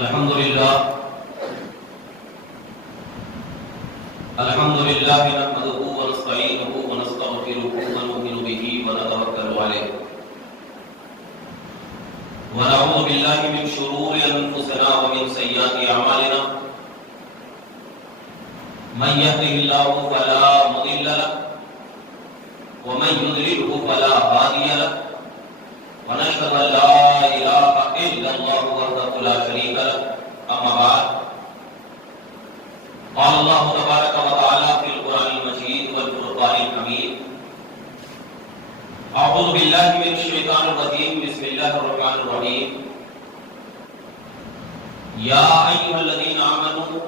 الحمد لله نحمده ونستعينه ونستغفره ونؤمن به ونتوكل عليه ونعوذ بالله من شرور أنفسنا ومن سيئات أعمالنا من يهده الله فلا مضل له ومن يضلله فلا هادي له ونشهد أن لا إله إلا الله وحده لا شريك له أما بعد قال الله تبارك وتعالى في القرآن المجيد والفرقان الحميد أعوذ بالله من الشيطان الرجيم بسم الله الرحمن الرحيم يا أيها الذين آمنوا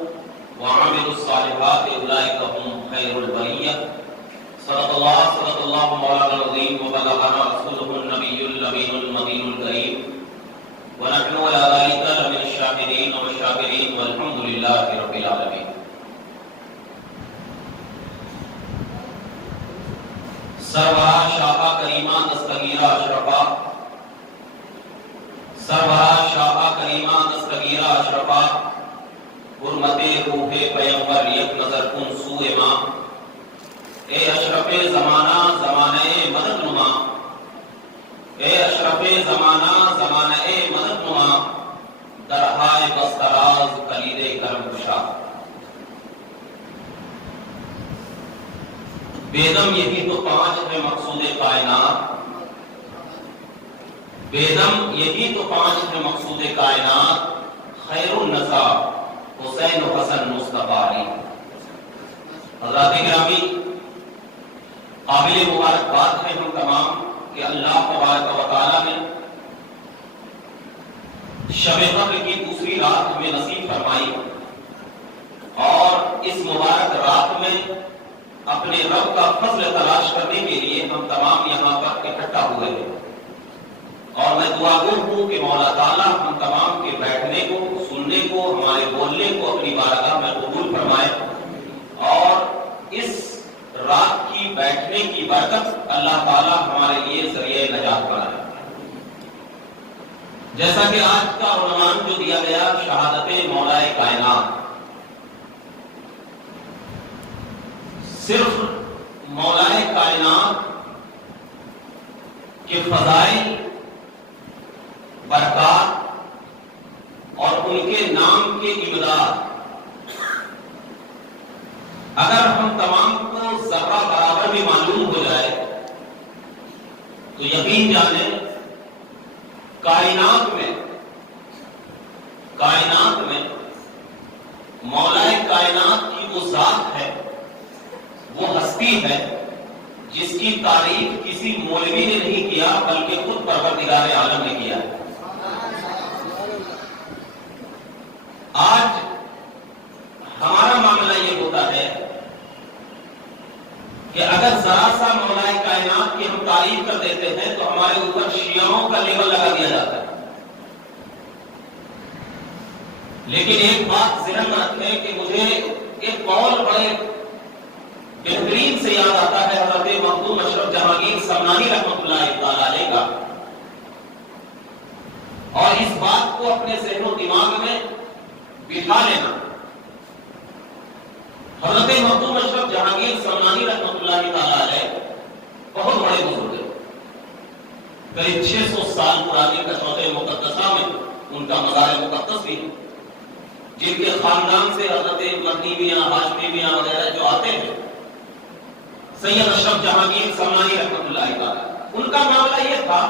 وعملوا الصالحات أولئك هم خير البرية صدق الله مولانا العظيم وبلغنا رسوله النبي الأمين المدين الكريم ونحن على ذلك لمن الشاهدين والشاكرين والحمد لله رب العالمين. سرورہ شاہا کریمہ دستگیرہ اشرفا سرورہ شاہا کریمہ دستگیرہ اشرفا حرمت روح پیغمبر یک نظر کن سوء ماں اے اشرف زمانہ زمانہ مدد نما اے اشرف زمانہ زمانہ مدد نما درہائے بستراز کلید کرم کشا بیدم یہی تو پانچ ہے مقصود کائنات بیدم یہی تو پانچ ہے مقصود کائنات خیر النساء حسین و حسن مصطفیٰ علی. حضرات گرامی قابل مبارکباد ہیں ہم تمام کہ اللہ تبارک و تعالی نے شب قدر کی دوسری رات ہمیں نصیب فرمائی اور اس مبارک رات میں اپنے رب کا فضل تلاش کرنے کے لیے ہم تمام یہاں پر اکٹھا ہوئے ہیں. اور میں دعا گو ہوں کہ مولا تعالیٰ ہم تمام کے بیٹھنے کو سننے کو ہمارے بولنے کو اپنی بارگاہ میں قبول فرمائے اور اس رات کی بیٹھنے کی برکت اللہ تعالیٰ ہمارے لیے ذریعہ نجات بنائے. جیسا کہ آج کا عنوان جو دیا گیا شہادت مولائے کائنات، صرف مولائے کائنات کے فضائل، برکات اور ان کے نام کے امداد اگر ہم تمام کو ذرہ برابر بھی معلوم ہو جائے تو یقین جانیں کائنات میں مولائے کائنات کی وہ ذات ہے، وہ ہستی ہے جس کی تعریف کسی مولوی نے نہیں کیا بلکہ خود پروردگار عالم نے کیا ہے. آج ہمارا معاملہ یہ ہوتا ہے کہ اگر ذرا سا مولائے کائنات کی ہم تعریف کر دیتے ہیں تو ہمارے اوپر شیعوں کا لیبل لگا دیا جاتا ہے. لیکن ایک بات ذہن میں رکھیں کہ مجھے ایک قول بڑے بہترین سے یاد آتا ہے حضرت مخدوم اشرف جہانگیر سمنانی رحمۃ اللہ تعالی علیہ کا، اور اس بات کو اپنے ذہن و دماغ میں بٹھا لینا. حضرت مخدوم اشرف جہانگیر سمنانی رحمۃ اللہ تعالی علیہ بہت بڑے بزرگ ہیں. قریب 600 سال پرانی کچوت مقدسہ میں ان کا مزار مقدس بھی ہے، جن کے خاندان سے حضرت مہدی میاں، ہاشمی میاں وغیرہ جو آتے ہیں. سید اشرف جہانگیر سمنانی رحمۃ اللہ تعالی، ان کا معاملہ یہ تھا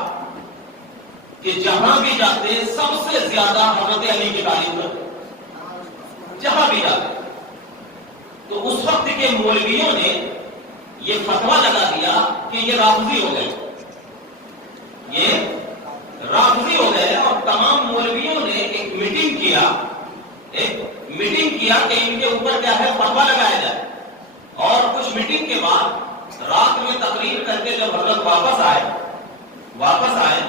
کہ جہاں بھی جاتے سب سے زیادہ حضرت علی کی تعریف کرتے، جہاں بھی جاتے. تو اس وقت کے مولویوں نے یہ فتویٰ لگا دیا کہ یہ رافضی ہو گئے، یہ رافضی ہو گئے. اور تمام مولویوں نے ایک میٹنگ کیا کہ ان کے اوپر کیا ہے فتویٰ لگایا جائے. اور کچھ میٹنگ کے بعد رات میں تقریر کر کے جب حضرت واپس آئے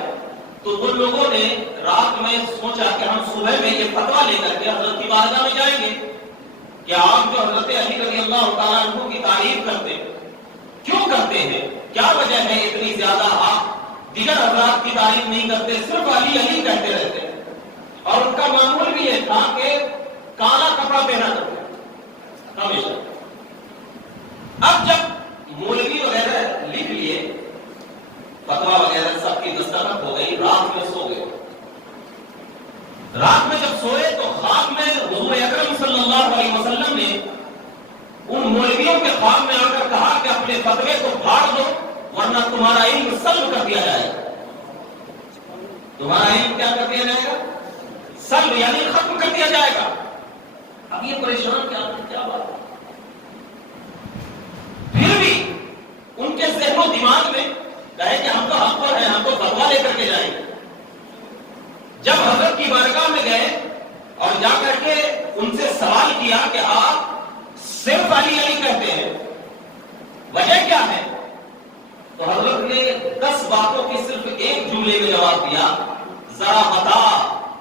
تو ان لوگوں نے رات میں سوچا کہ ہم صبح میں یہ فتویٰ لے کر کے حضرت کی بارگاہ میں جائیں گے کہ آپ جو حضرت علی رضی اللہ تعالیٰ عنہ کی تعریف کرتے کیوں کرتے ہیں، کیا وجہ ہے اتنی زیادہ آپ دیگر حضرات کی تعریف نہیں کرتے، صرف علی علی کہتے رہتے ہیں. اور ان کا معمول بھی یہ تھا کہ کالا کپڑا پہنا کرتے ہمیشہ. اب جب مولوی وغیرہ لکھ لیے فتوا وغیرہ سب کی دستخط ہو گئی, رات میں سو گئے. رات میں جب سوئے تو خواب میں حضور اکرم صلی اللہ علیہ وسلم نے ان مولویوں کے خواب میں آ کر کہا کہ اپنے فتوے کو پھاڑ دو ورنہ تمہارا علم سلب کر دیا جائے گا. تمہارا علم کیا کر دیا جائے گا؟ سلب یعنی ختم کر دیا جائے گا. اب یہ پریشان کیا بات ہے. پھر بھی ان کے ذہن و دماغ میں کہے کہ ہم تو حق پر ہیں, ہم تو فتوا لے کر کے جائیں گے. جب حضرت کی بارگاہ میں گئے اور جا کر کے ان سے سوال کیا کہ آپ صرف علی علی کہتے ہیں, وجہ کیا ہے؟ تو حضرت نے 10 باتوں کی صرف ایک جملے میں جواب دیا, ذرا بتا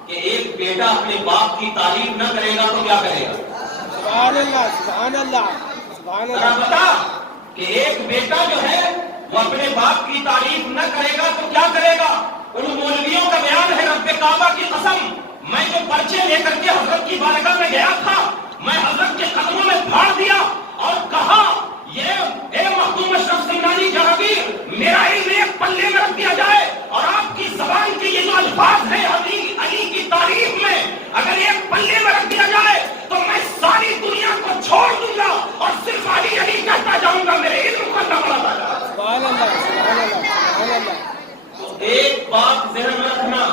کہ ایک بیٹا اپنے باپ کی تعریف نہ کرے گا تو کیا کرے گا؟ سبحان اللہ, سبحان اللہ, سبحان ذرا اللہ. بتا کہ ایک بیٹا جو ہے وہ اپنے باپ کی تعریف نہ کرے گا تو کیا کرے گا؟ ان مولویوں کا بیان ہے, رب کعبہ کی قسم میں جو پرچے لے کر کے حضرت کی بارگاہ میں گیا تھا, میں حضرت کے قدموں میں پھاڑ دیا اور کہا یہ اے مخدوم اشرف سمنانی جہانگیر, میرا علم ایک پلے میں رکھ دیا جائے اور آپ کی زبان کے یہ جو الفاظ ہیں علی علی کی تعریف میں اگر ایک پلے میں رکھ دیا جائے تو میں ساری دنیا کو چھوڑ دوں گا اور صرف علی علی کہتا جاؤں گا, میرے علم کو نہ بڑھاتا جائے. سبحان اللہ, سبحان اللہ, سبحان اللہ. تو ایک بات ذہن میں رکھنا,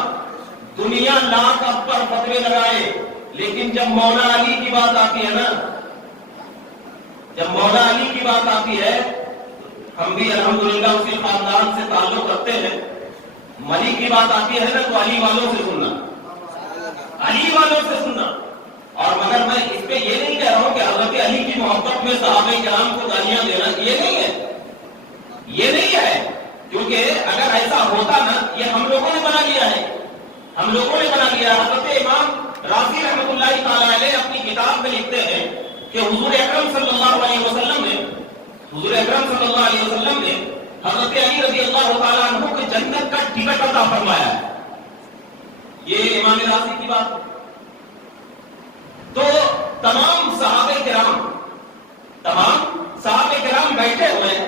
دنیا لاکھ اب پر فتوے لگائے لیکن جب مولا علی کی بات آتی ہے نا, جب مولا علی کی بات آتی ہے, ہم بھی الحمدللہ اسی خاندان سے تعلق رکھتے ہیں, ملی کی بات آتی ہے نا تو علی والوں سے سننا, علی والوں سے سننا. اور مگر میں اس پہ یہ نہیں کہہ رہا ہوں کہ حضرت علی کی محبت میں صحابہ کرام کو گالیاں دینا, یہ نہیں ہے, یہ نہیں ہے. کیونکہ اگر ایسا ہوتا نا, یہ ہم لوگوں نے بنا لیا ہے, ہم لوگوں نے بنا لیا. حضرت امام رازی رحمۃ اللہ تعالی علیہ اپنی کتاب میں لکھتے ہیں کہ حضور اکرم صلی اللہ علیہ وسلم نے حضرت علی رضی اللہ تعالیٰ عنہ کو جنت کا ٹکٹ عطا فرمایا ہے. یہ امام رازی کی بات. تو تمام صحابہ کرام بیٹھے ہوئے ہیں,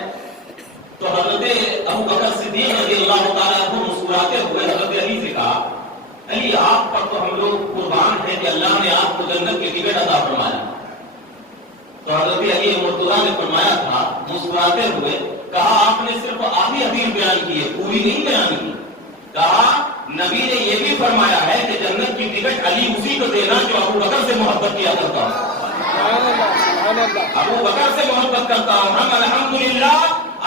تو حضرت ابو بکر صدیق رضی اللہ تعالیٰ عنہ مسکراتے ہوئے حضرت علی سے کہا, علی آپ پر تو ہم لوگ قربان ہیں کہ اللہ نے آپ کو جنت کے ٹکٹ عطا فرمایا. تو حضرت علی مرتضیٰ نے فرمایا تھا مسکراتے ہوئے, کہا آپ نے صرف آدھی حدیث بیان کی ہے, پوری نہیں بیان کی. کہا نبی نے یہ بھی فرمایا ہے کہ جنت کی ٹکٹ علی اسی کو دینا جو ابو بکر سے محبت کیا کرتا ہوں. ابو بکر سے محبت کرتا ہوں. ہم الحمدللہ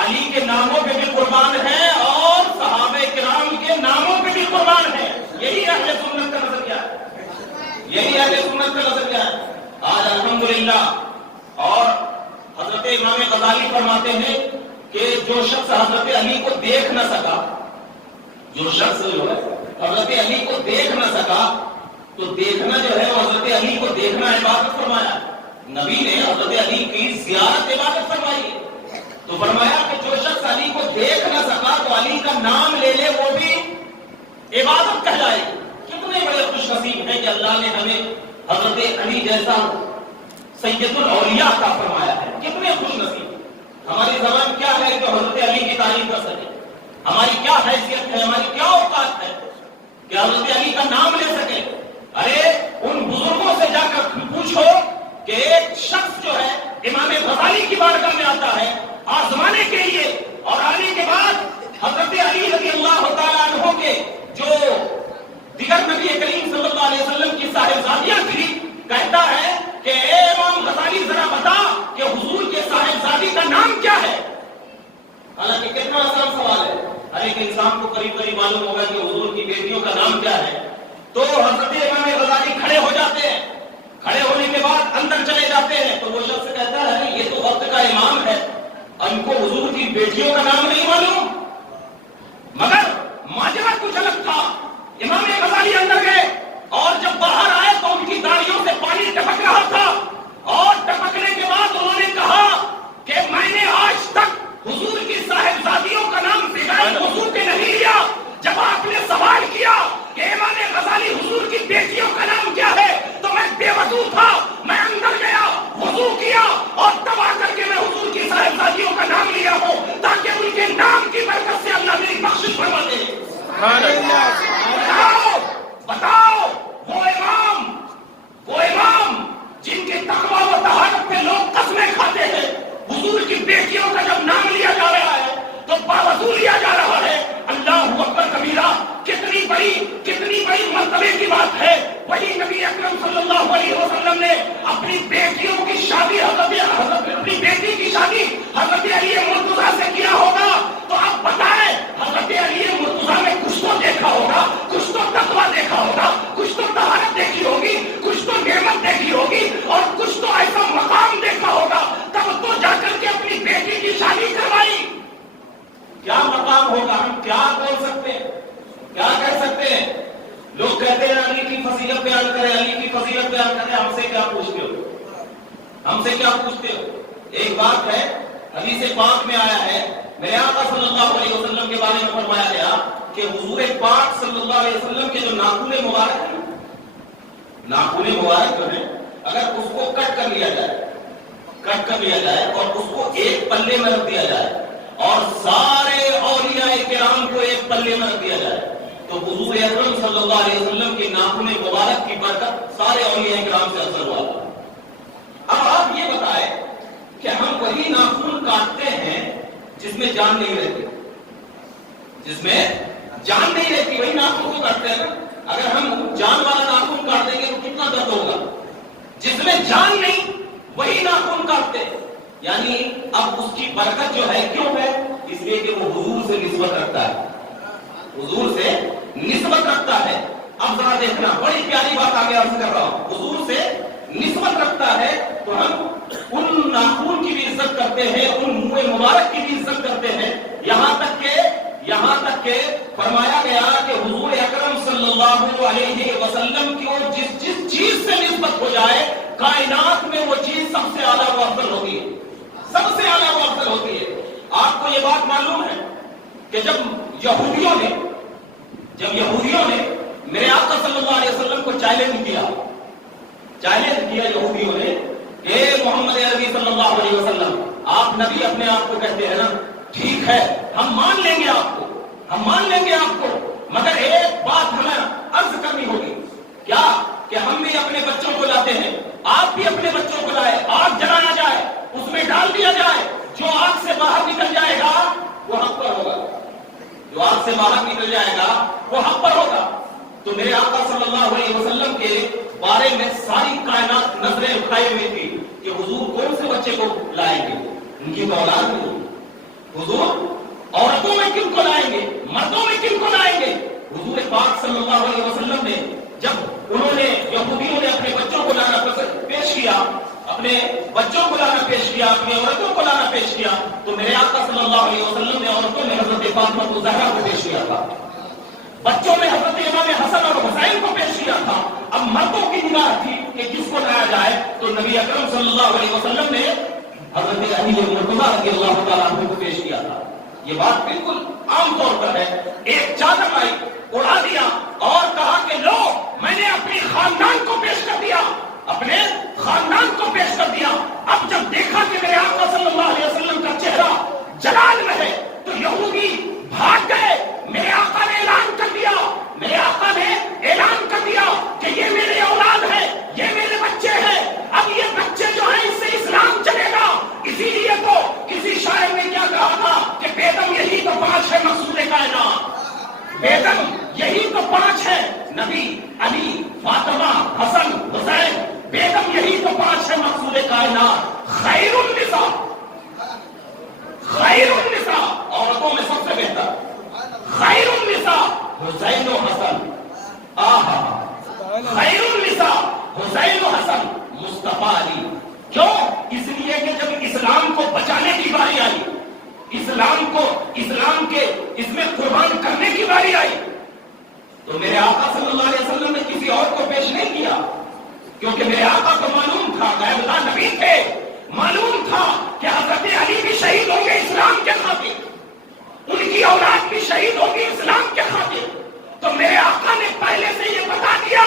علی کے ناموں پہ بھی قربان ہیں اور صحابہ کرام کے ناموں پہ بھی قربان ہیں. یہی اہل سنت کا نظریہ ہے, یہی اہل سنت کا نظریہ ہے آج الحمدللہ. اور حضرت امام غزالی فرماتے ہیں کہ جو شخص حضرت علی کو دیکھ نہ سکا, جو شخص جو ہے حضرت علی کو دیکھ نہ سکا, تو دیکھنا جو ہے وہ حضرت علی کو دیکھنا عبادت فرمایا. نبی نے حضرت علی کی زیارت عبادت فرمائی. تو فرمایا کہ جو شخص علی کو دیکھ نہ سکا تو علی کا نام لے لے, وہ بھی عبادت کہلائے. کتنے بڑے خوش نصیب ہیں کہ اللہ نے ہمیں حضرت علی جیسا سید الاولیاء کا فرمایا ہے. کتنے خوش نصیب. ہماری زبان کیا ہے جو حضرت علی کی تعریف کر سکے, ہماری کیا حیثیت ہے, ہماری کیا اوقات ہے کہ حضرت علی کا نام لے سکے. ارے ان بزرگوں سے جا کر پوچھو کہ ایک شخص جو ہے امام غزالی کی بارگاہ میں آتا ہے آزمانے کے لیے, اور آنے کے بعد حضرت علی رضی اللہ تعالیٰ عنہ کے جو دیگر نبی کریم صلی اللہ علیہ وسلم کی صاحبزادیاں تھی, کہتا ہے کہ اے امام غزالی ذرا بتا کہ حضور کے صاحبزادی کا نام کیا ہے. حالانکہ کتنا آسان سوال ہے, ہر ایک انسان کو قریب قریب معلوم ہوگا کہ حضور کی بیٹیوں کا نام کیا ہے. تو حضرت امام غزالی کھڑے ہو جاتے ہیں, کھڑے ہونے کے بعد اندر چلے جاتے ہیں. تو وہ شخص کہتا ہے یہ تو وقت کا امام ہے, ان کو حضور کی بیٹیوں کا نام نہیں معلوم. مگر ماجرا کچھ الگ تھا. امام غزالی اندر گئے اور جب باہر آئے تو ان کی داڑھیوں سے پانی ٹپک رہا تھا, اور ٹپکنے کے بعد انہوں نے کہا کہ میں نے آج تک حضور کی صاحبزادیوں کا نام بغیر حضور کے نہیں لیا. جب آپ نے سوال کیا کہ امام غزالی حضور کی بیٹیوں کا نام کیا ہے, سبحان اللہ بتاؤ بتاؤ وہ امام جن کے تقویٰ و طہارت پہ لوگ قسمیں کھاتے ہیں، حضور کی بیٹیوں کا جب نام لیا جا رہا ہے تو باوضو لیا جا رہا ہے، اللہ اکبر کبیرہ، کتنی بڑی مرتبے کی بات ہے۔ وہی نبی اکرم صلی اللہ علیہ وسلم نے اپنی بیٹیوں کی شادی اپنی بیٹی کی شادی حضرت علی مرتضیٰ سے کیا ہوگا، تو آپ بتائیں حضرت علی مرتضیٰ نے کچھ تو دیکھا ہوگا، کچھ تو تقویٰ دیکھا ہوگا، کچھ تو طہارت دیکھی ہوگی، کچھ تو نعمت دیکھی ہوگی، اور کچھ تو ایسا مقام دیکھا ہوگا، تب تو جا کر کے اپنی بیٹی کی شادی کروائی۔ کیا مقام ہوگا؟ ہم کیا بول سکتے ہیں، کیا کہہ سکتے ہیں؟ لوگ کہتے ہیں علی کی فضیلت بیان کریں، علی کی فضیلت بیان کریں، ہم سے کیا پوچھتے ہو؟ ہم سے کیا پوچھتے ہو؟ ایک بات ہے، حدیث پاک میں آیا ہے، میرے آقا صلی اللہ علیہ وسلم کے بارے میں فرمایا گیا کہ حضور پاک صلی اللہ علیہ وسلم کے جو ناخن مبارک ہیں، ناخن مبارک جو ہیں، اگر اس کو کٹ کر لیا جائے اور اس کو ایک پلے میں رکھ دیا جائے اور سارے اولیاء کرام کو ایک پلے میں رکھ دیا جائے تو حضور اکرم صلی اللہ علیہ وسلم کے ناخن مبارک کی برکت سارے اولیاء کرام سے اثر ہوا۔ اب آپ یہ بتائیں کہ ہم وہی ناخن کاٹتے ہیں جس میں جان نہیں رہتی، وہی ناخن کو کاٹتے ہیں نا۔ اگر ہم جان والا ناخن کاٹ دیں گے تو کتنا درد ہوگا؟ جس میں جان نہیں وہی ناخن کاٹتے ہیں، یعنی اب اس کی برکت جو ہے کیوں ہے؟ اس لیے کہ وہ حضور سے نسبت رکھتا ہے، حضور سے نسبت رکھتا ہے۔ اب ذرا دیکھنا، بڑی پیاری بات آگے عرض کر رہا ہوں، حضور سے نسبت رکھتا ہے تو ہم ان ناخن کی بھی عزت کرتے ہیں، ان منہ مبارک کی بھی عزت کرتے ہیں، یہاں تک کہ فرمایا گیا کہ حضور اکرم صلی اللہ علیہ وسلم کی اور جس چیز سے نسبت ہو جائے کائنات میں وہ چیز سب سے اعلیٰ و افضل ہوتی ہے، سب سے اعلیٰ و افضل ہوتی ہے۔ آپ کو یہ بات معلوم ہے کہ جب یہودیوں نے میرے آقا صلی اللہ علیہ وسلم کو چیلنج کیا یہودیوں نے، اے محمد عربی صلی اللہ علیہ وسلم، آپ نبی اپنے آپ کو کہتے ہیں نا، ٹھیک ہے ہم مان لیں گے آپ کو، مگر ایک بات ہمیں عرض کرنی ہوگی، کیا کہ ہم بھی اپنے بچوں کو لاتے ہیں، آپ بھی اپنے بچوں کو لائے، آگ جلایا جائے، اس میں ڈال دیا جائے، جو آگ سے باہر نکل جائے گا وہ حق پر ہوگا، جو آگ سے باہر نکل جائے گا وہ حق پر ہوگا۔ تو میرے آقا صلی اللہ علیہ وسلم کے بارے میں ساری کائنات نظریں اٹھائی ہوئی تھی کہ حضور کون سے بچے کو لائیں گے، ان کی اولاد نہیں، حضور عورتوں میں کن کو لائیں گے، مردوں میں کن کو لائیں گے۔ حضور پاک صلی اللہ علیہ وسلم نے جب یہودیوں نے اپنے بچوں کو لانا پیش کیا، اپنے عورتوں کو لانا پیش کیا، تو میرے آقا صلی اللہ علیہ وسلم نے عورتوں میں حضرت فاطمہ الزہرا کو پیش کیا تھا، بچوں میں حضرت امام حسن اور حسین کو پیش کیا تھا۔ اب مردوں کی نگاہ تھی کہ کس کو لایا جائے، تو نبی اکرم صلی اللہ علیہ وسلم نے حضرت علی مرتضیٰ رضی اللہ تعالیٰ عنہ کو پیش کیا تھا۔ یہ بات بالکل عام طور پر ہے، ایک چادر لائی، اڑا دیا اور کہا کہ لو میں نے اپنے خاندان کو پیش کر دیا، اب جب دیکھا کہ میرے آقا صلی اللہ علیہ وسلم کا چہرہ جلال میں ہے تو یہودی بھاگ گئے۔ میرے آقا نے اعلان کر دیا کہ یہ میرے اولاد ہے، یہ میرے بچے ہیں، اب یہ بچے جو ہیں اس سے اسلام چلے گا۔ اسی لیے تو کسی شاعر نے کیا کہا تھا کہ بیگم یہی تو 5 ہے مقصود کائنات، بیگم یہی تو 5 ہے، نبی، علی، فاطمہ، حسن، حسین، بیگم یہی تو 5 ہے مقصود کائنات۔ خیر النساء، عورتوں میں سب سے بہتر، خیر النساء حسین و حسن، خیر النساء حسین و حسن مصطفیٰ علی۔ کیوں؟ اس لیے کہ جب اسلام کو بچانے کی باری آئی، اسلام کے اس میں قربان کرنے کی باری آئی، تو میرے آقا صلی اللہ علیہ وسلم نے کسی اور کو پیش نہیں کیا، کیونکہ میرے آقا کو معلوم تھا، غیب اللہ نبی تھے، معلوم تھا کہ حضرت علی بھی شہید ہوں گے اسلام کے خاطر، ان کی اولاد بھی شہید ہوگی اسلام کے خاطر۔ تو میرے آقا نے پہلے سے یہ بتا دیا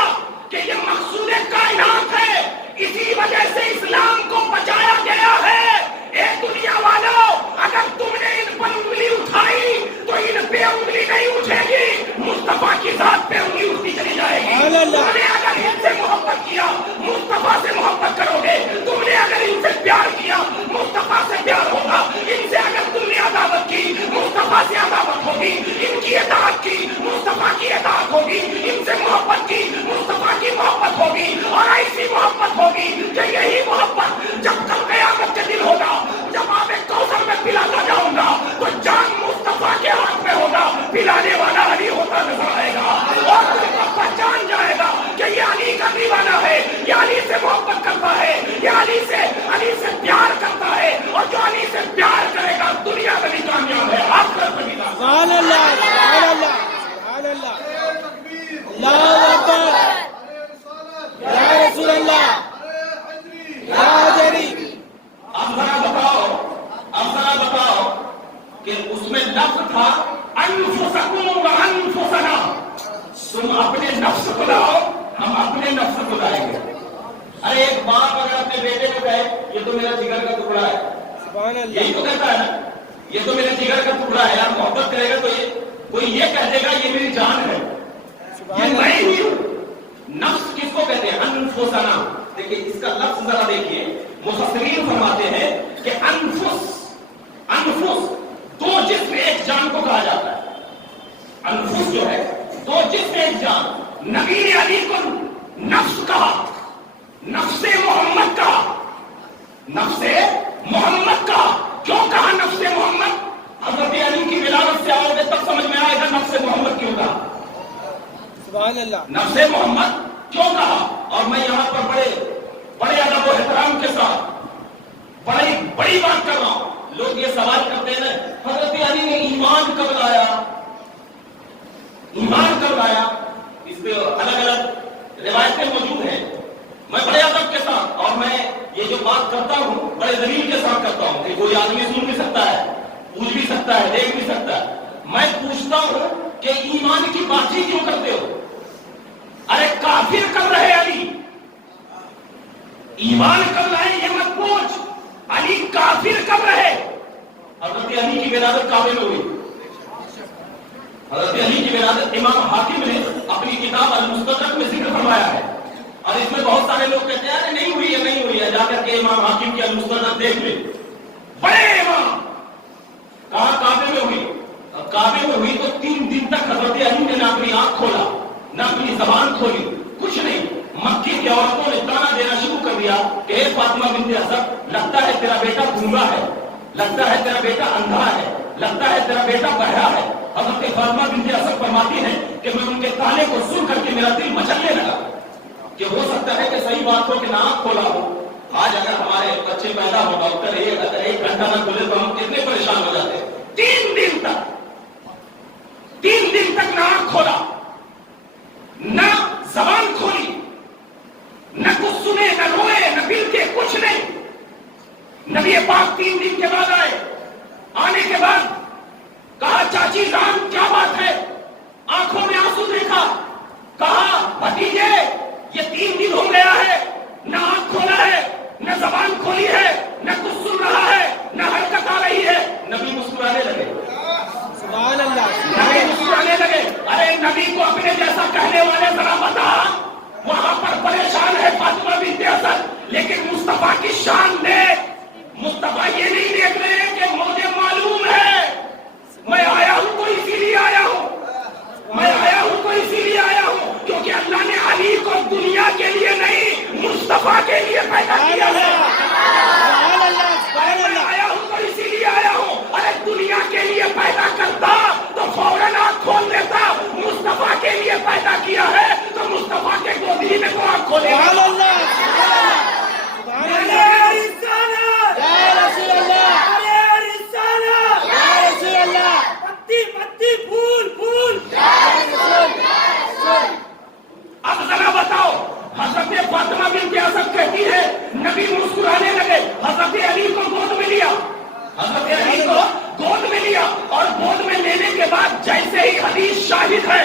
کہ یہ مقصود کائنات ہے، اسی وجہ سے اسلام کو بچایا گیا ہے۔ اے دنیا والوں، اگر تم نے ان پر انگلی اٹھائی تو ان پہ انگلی نہیں اٹھے گی۔ ہوگی ان کی اطاعت کی، مصطفیٰ کی اطاعت ہوگی، ان سے محبت کی، مصطفیٰ کی محبت ہوگی، اور ایسی محبت ہوگی کہ یہی محبت جب کل قیامت کے دن ہوگا، جب آب کوثر میں پلاتا جاؤں گا تو جان مصطفیٰ کے ہاتھ میں ہوگا، پلانے والا علی ہوتا نظر آئے گا، اور تو پہچان جائے گا کہ یہ علی کا دیوانہ ہے، یہ علی سے محبت کرتا ہے، یہ علی سے پیار کرتا ہے، اور جو علی سے پیار کرے گا دنیا میں بھی کامیاب ہے، آخرت میں بھی کامیاب ہے۔ سبحان اللہ سبحان اللہ سبحان اللہ اللہ اکبر یا رسول اللہ یا حضری۔ اب ذرا بتاؤ کہ اس میں لفظ تھا انفسکم و انفسنا، تم اپنے نفس کو لاؤ، ہم اپنے نفس کو لائیں گے۔ ارے ایک باپ اگر اپنے بیٹے کو کہے یہ تو میرا جگر کا ٹکڑا ہے، سبحان اللہ یہی تو کہتا ہے نا، یہ تو میرے جگر کا ٹکڑا ہے، آپ محبت کرے گا تو کوئی یہ کہہ دے گا یہ میری جان ہے، یہ میں ہی ہوں۔ نفس کس کو کہتے ہیں؟ انفسنا۔ دیکھیے اس کا لفظ ذرا دیکھیے، مفسرین فرماتے ہیں کہ انفس دو جسم ایک جان کو کہا جاتا ہے۔ انفس جو ہے دو جسم ایک جان، نبی نے علی کو نفس کہا، نفس محمد کہا، نفس محمد کہا۔ کیوں کہا نفس محمد؟ حضرت علی کی ولادت سے آؤ گے تب سمجھ میں آئے گا نفس محمد کیوں کہا، سبحان اللہ نفس محمد کیوں کہا۔ اور میں یہاں پر بڑے ادب و احترام کے ساتھ بڑی بات کر رہا ہوں۔ لوگ یہ سوال کرتے ہیں حضرت علی نے ایمان کب لایا، ایمان کب لایا؟ اس پہ الگ الگ روایتیں موجود ہیں۔ میں بڑے ادب کے ساتھ اور میں یہ جو بات کرتا ہوں بڑے ذلیل کے ساتھ کرتا ہوں کہ کوئی آدمی سن بھی سکتا ہے، پوچھ بھی سکتا ہے، دیکھ بھی سکتا ہے۔ میں پوچھتا ہوں کہ ایمان کی بات ہی کیوں کرتے ہو؟ ارے کافر کب رہے علی؟ ایمان کب لائے یہ مت پوچھ، علی کافر کب رہے؟ حضرت علی کی ولادت کعبے میں ہوئی۔ حضرت علی کی ولادت امام حاکم نے اپنی کتاب المستدرک میں ذکر فرمایا ہے، اور اس میں بہت سارے لوگ کہتے ہیں نہیں ہوئی ہے نہیں ہوئی ہے، جا کر کے امام حاکم کی المستدرک دیکھ لیں۔ بڑے امام کہاں کعبے میں ہوئی؟ کعبے میں ہوئی تو 3 دن تک حضرت علی نے نہ اپنی آنکھ کھولا نہ اپنی زبان کھولی، کچھ نہیں۔ مکے کی عورتوں نے تانا دینا شروع کر دیا کہ اے فاطمہ بنت اسد، لگتا ہے تیرا بیٹا گونگا ہے، لگتا ہے تیرا بیٹا اندھا ہے، لگتا ہے تیرا بیٹا بہرا ہے۔ حضرت فاطمہ بنت اسد فرماتی ہیں کہ میں ان کے تانے کو سن کر کے میرا دل مچلنے لگا کہ ہو سکتا ہے کہ صحیح بات ہو کہ نہ آنکھ کھولا ہو۔ آج اگر ہمارے بچے پیدا ہو ڈاکٹر اگر 1 گھنٹہ نہ کھولے تو ہم کتنے پریشان ہو جاتے ہیں۔ 3 دن تک نہ آنکھ کھولا، نہ زبان کھولی، نہ کچھ سنے، نہ روئے، نہ بل کے، کچھ نہیں۔ نبی پاک 3 دن کے بعد آئے، آنے کے بعد کہا چاچی جان کیا بات ہے؟ آنکھوں میں آنسو دیکھا، کہا بھتیجے یہ 3 دن ہو گیا ہے، نہ آنکھ کھولا ہے، نہ زبان کھولی ہے، نہ کچھ سن رہا ہے، نہ حرکت آ رہی ہے۔ نبی مسکرانے لگے، سبحان اللہ نبی مسکرانے لگے۔ ارے نبی کو اپنے جیسا کہنے والے ذرا بتا، وہاں پر پریشان ہے فاطمہ بنت اسد، لیکن مصطفیٰ کی شان دے۔ مصطفیٰ یہ نہیں دیکھ رہے کہ مجھے معلوم ہے میں آیا ہوں تو اسی لیے آیا ہوں، میں آیا ہوں تو اسی لیے آیا ہوں کیونکہ اللہ نے علی کو دنیا کے لیے نہیں مصطفیٰ کے لیے پیدا کیا ہے۔ سبحان اللہ سبحان میں اللہ آیا ہوں تو اسی لیے آیا ہوں۔ ارے دنیا کے لیے پیدا کرتا تو فوراً آنکھ کھول دیتا، مصطفیٰ کے لیے پیدا کیا ہے تو مصطفیٰ کے گودی میں تو آنکھ کھولے گا۔ سبحان اللہ سبحان اللہ یا رسول اللہ یا رسول اللہ پتی پھول پھول۔ یا رسول۔ اب ذرا بتاؤ، حضرت فاطمہ بنت اسد کہتی ہے نبی مسکرانے لگے، حضرت علی کو گود میں لیا، حضرت علی کو گود میں لیا، اور گود میں لینے کے بعد جیسے ہی حدیث شاہد ہے،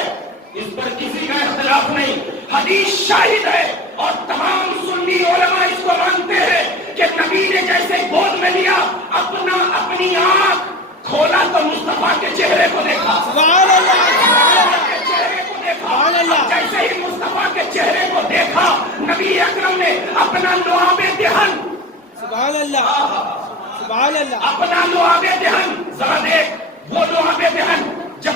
اس پر کسی کا اختلاف نہیں، حدیث شاہد ہے اور تمام سنی علماء اس کو مانتے ہیں کہ نبی نے جیسے گود میں لیا اپنی آنکھ کھولا تو مصطفیٰ کے چہرے کو دیکھا، سبحان اللہ سبحان اللہ کے چہرے کو دیکھا۔ سبحان اللہ۔ جیسے ہی مصطفیٰ کے چہرے کو دیکھا، نبی اکرم نے اپنا لعاب دہن، سبحان اللہ سبحان اللہ اپنا لعاب دہن، ذرا دیکھ وہ لعاب دہن جب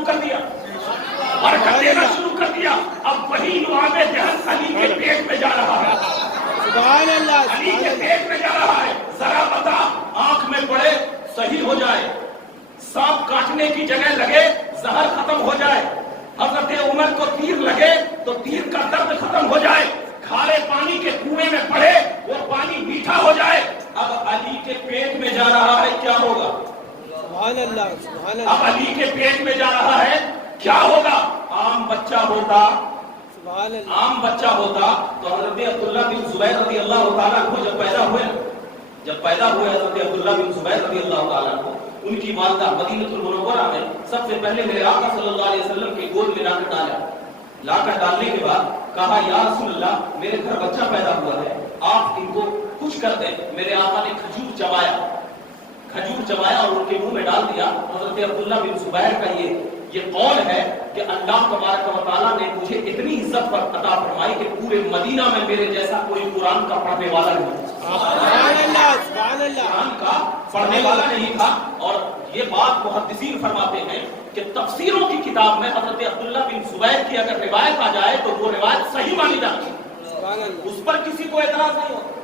شروع کر دیا، برکت دینا شروع کر دیا. اب وہی لعاب جہل علی کے پیٹ میں جا رہا ہے، سبحان اللہ علی کے پیٹ میں جا رہا ہے. ذرا بتا، آنکھ میں پڑے صحیح ہو جائے، سانپ کاٹنے کی جگہ لگے زہر ختم ہو جائے، حضرت عمر کو تیر لگے تو تیر کا درد ختم ہو جائے، کھارے پانی کے کنویں میں پڑے وہ پانی میٹھا ہو جائے. اب علی کے پیٹ میں جا رہا ہے، کیا ہوگا؟ سبحان اللہ سبحان اب اللہ علی کے پیٹ میں جا رہا ہے، کیا ہوگا؟ عام بچہ ہوتا، سبحان اللہ عام بچہ ہوتا تو حضرت عبداللہ بن زبیر رضی اللہ تعالیٰ عنہ جب پیدا ہوئے حضرت عبداللہ بن زبیر رضی اللہ تعالیٰ عنہ، ان کی والدہ مدینہ المنورہ میں سب سے پہلے میرے آقا صلی اللہ علیہ وسلم کے گود میں لا کر ڈالنے کے بعد کہا یا رسول اللہ میرے گھر بچہ پیدا ہوا ہے، آپ ان کو خوش کر دیں. میرے آقا نے کھجور چبایا اور ان کے منہ میں ڈال دیا. حضرت عبداللہ بن زبیر کا یہ قول ہے کہ اللہ تبارک و تعالیٰ نے مجھے اتنی عزت پر عطا فرمائی کہ پورے مدینہ میں میرے جیسا کوئی قرآن کا پڑھنے والا نہیں، سبحان اللہ سبحان اللہ قرآن کا پڑھنے والا نہیں تھا. اور یہ بات محدثین فرماتے ہیں کہ تفسیروں کی کتاب میں حضرت عبداللہ بن زبیر کی اگر روایت آ جائے تو وہ روایت صحیح مانی جاتی ہے، سبحان اللہ اس پر کسی کو اعتراض نہیں ہوتا.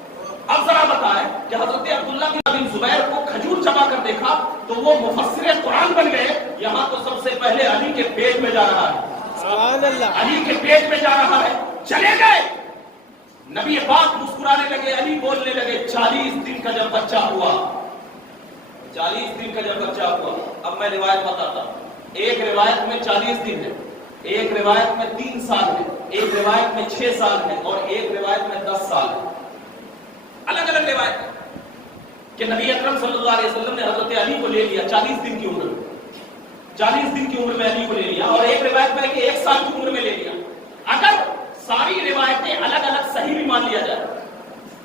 اب ذرا بتائیں کہ حضرت عبداللہ بن زبیر کو کھجور چبا کر دیکھا تو وہ مفسر قرآن بن گئے. یہاں تو سب سے پہلے علی کے پیٹ میں جا رہا ہے، سبحان اللہ علی کے پیٹ میں جا رہا ہے. چلے گئے، نبی پاک مسکرانے لگے، علی بولنے لگے 40 دن کا جب بچہ ہوا، 40 دن کا جب بچہ ہوا. اب میں روایت بتاتا ہوں، ایک روایت میں 40 دن ہے، ایک روایت میں 3 سال ہے، ایک روایت میں 6 سال ہے اور ایک روایت میں 10 سال ہے. الگ الگ روایت ہے کہ نبی اکرم صلی اللہ علیہ وسلم نے حضرت علی کو لے لیا 40 دن کی عمر میں، 40 دن کی عمر میں علی کو لے لیا، اور ایک روایت میں کہ 1 سال کی عمر میں لے لیا. اگر ساری روایتیں الگ الگ صحیح بھی مان لیا جائے.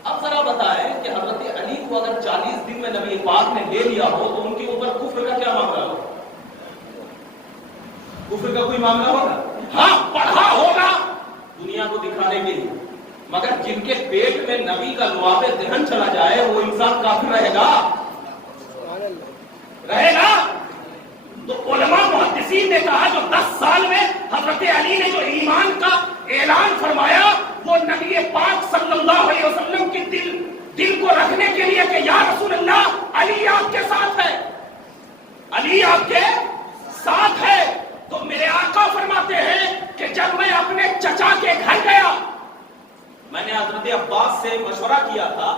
اب ذرا بتائیں کہ حضرت علی کو اگر 40 دن میں نبی پاک نے لے لیا ہو تو ان کے اوپر کفر کا کیا معاملہ ہوگا؟ کفر کا کوئی معاملہ ہوگا؟ ہاں پڑھا ہوگا دنیا کو دکھانے کے لیے، مگر جن کے پیٹ میں نبی کا لعاب دہن چلا جائے وہ انسان کافر رہے گا؟ سبحان اللہ رہے گا؟ تو علماء محدثین نے کہا جو 10 سال میں حضرت علی نے جو ایمان کا اعلان فرمایا وہ نبی پاک صلی اللہ علیہ وسلم کی دل کو رکھنے کے لیے کہ یا رسول اللہ علی آپ کے ساتھ ہے، علی آپ کے ساتھ ہے. تو میرے آقا فرماتے ہیں کہ جب میں اپنے چچا کے گھر گیا، میں نے حضرت عباس سے مشورہ کیا تھا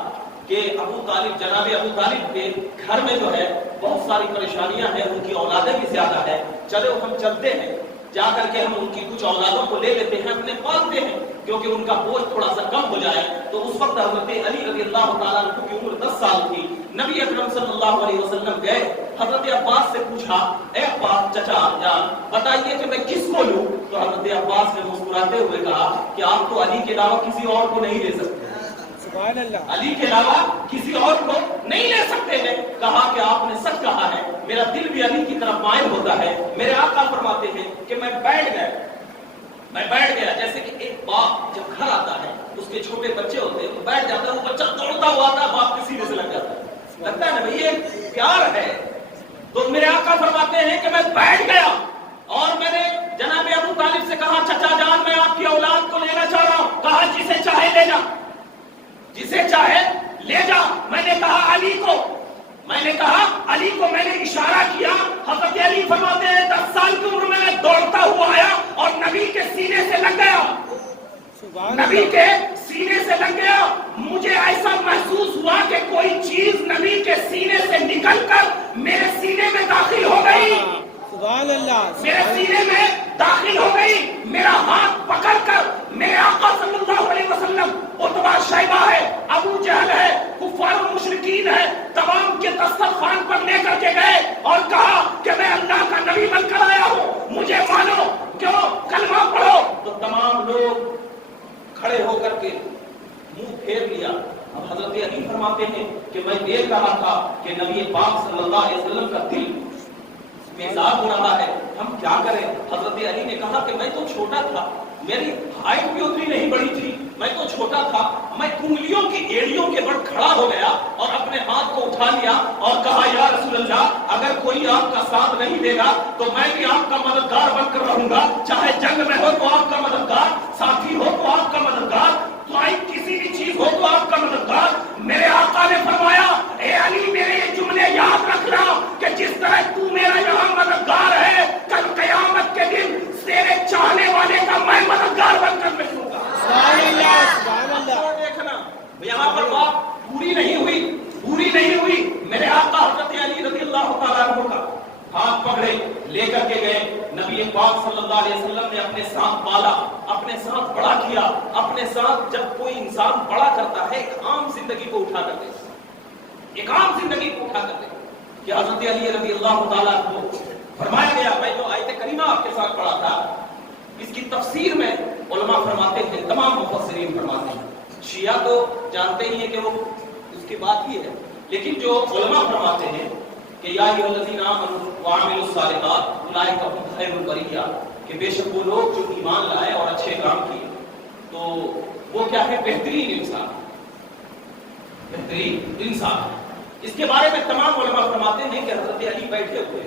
کہ جناب ابو طالب کے گھر میں جو ہے بہت ساری پریشانیاں ہیں، ان کی اولادیں بھی زیادہ ہیں، چلو ہم چلتے ہیں، جا کر کے ہم ان کی کچھ اولادوں کو لے لیتے ہیں، اپنے پالتے ہیں کیونکہ ان کا بوجھ تھوڑا سا کم ہو جائے. تو اس وقت حضرت علی رضی اللہ تعالیٰ عنہ کی عمر 10 سال تھی. نبی اکرم صلی اللہ علیہ وسلم گئے، حضرت عباس سے پوچھا اے عباس چچا جان بتائیے کہ میں کس کو لوں؟ تو حضرت عباس نے مسکراتے ہوئے کہا کہ آپ تو علی کے علاوہ کسی اور کو نہیں لے سکتے، سبحان اللہ علی کے علاوہ کسی اور کو نہیں لے سکتے ہیں. کہا کہ آپ نے سچ کہا ہے، میرا دل بھی علی کی طرف مائل ہوتا ہے. میرے آقا فرماتے ہیں کہ میں بیٹھ گیا جیسے کہ ایک باپ جب گھر آتا ہے اس کے چھوٹے بچے ہوتے ہیں تو بیٹھ جاتا ہے، وہ بچہ دوڑتا ہوا آتا ہے، باپ کے سینے سے لگ جاتا ہے، لگتا ہے نا بھائی یہ پیار ہے. تو میرے آقا فرماتے ہیں کہ میں بیٹھ گیا اور میں نے جناب ابو طالب سے کہا چچا جان میں آپ کی اولاد کو لینا چاہ رہا ہوں. کہا جسے چاہے لے جا، جسے چاہے لے جا. میں نے کہا علی کو میں نے اشارہ کیا. حضرت علی فرماتے ہیں 10 سال کی عمر میں دوڑتا ہوا آیا اور نبی کے سینے سے لگ گیا، نبی کے سینے سے لگ گیا. مجھے ایسا محسوس ہوا کہ کوئی چیز نبی کے سینے سے نکل کر میرے سینے میں داخل ہو گئی، سبحان اللہ میرے سینے میں داخل ہو گئی. میرا ہاتھ پکڑ کر میرے آقا صلی اللہ علیہ وسلم، عتبہ شیبہ ہے، ابو جہل ہے، کفار و مشرکین ہے، تمام کے دسترخوان پر لے کر کے گئے اور کہا کہ میں اللہ کا نبی بن کر آیا ہوں، مجھے مانو، کیوں کلمہ پڑھو. تو تمام لوگ کھڑے ہو کر کے منہ پھیر لیا. اب حضرت علی فرماتے ہیں کہ میں دیکھ رہا تھا کہ نبی پاک صلی اللہ علیہ وسلم کا دل بیزار ہو رہا ہے، ہم کیا کریں؟ حضرت علی نے کہا کہ میں تو چھوٹا تھا، میری ہائٹ بھی اتنی نہیں بڑی تھی، میں تو چھوٹا تھا، میں انگلیوں کی ایڑیوں کے بل کھڑا ہو گیا اور اپنے ہاتھ کو اٹھا لیا اور کہا یا رسول اللہ اگر کوئی آپ کا ساتھ نہیں دے گا تو میں بھی آپ کا مددگار بن کر رہوں گا، چاہے جنگ میں ہو تو آپ کا مددگار، ساتھی ہو تو آپ کا مددگار، کسی بھی چیز ہو تو آپ کا مددگار۔ میرے آقا نے فرمایا اے علی میرے یہ جملے یاد رکھنا کہ جس طرح تو میرا یہاں مددگار ہے، کل قیامت کے دن تیرے چاہنے والے کا میں مددگار بن کر ملوں گا۔ سبحان اللہ سبحان اللہ۔ دیکھنا یہاں پر بات پوری نہیں ہوئی، میرے آقا حضرت علی رضی اللہ تعالیٰ عنہ کا ہاتھ پکڑے لے کر کے گئے، نبی پاک صلی اللہ علیہ وسلم نے اپنے ساتھ پالا، اپنے ساتھ بڑا کیا، اپنے ساتھ جب کوئی انسان بڑا کرتا ہے ایک عام زندگی کو اٹھا کرتے کہ حضرت علی رضی اللہ تعالیٰ عنہ فرمایا گیا، میں جو آیت کریمہ آپ کے ساتھ پڑھا تھا اس کی تفسیر میں علماء فرماتے ہیں، تمام مفسرین فرماتے ہیں، شیعہ تو جانتے ہی ہیں کہ وہ اس کی بات ہی ہے، لیکن جو علماء فرماتے ہیں کہ یا ایھا الذین آمنوا وعملوا الصالحات اولئک هم خیر البریہ، کہ بے شک وہ لوگ جو ایمان لائے اور اچھے کام کیے تو وہ کیا ہے بہترین انسان۔ اس کے بارے میں تمام علماء فرماتے ہیں کہ حضرت علی بیٹھے ہوئے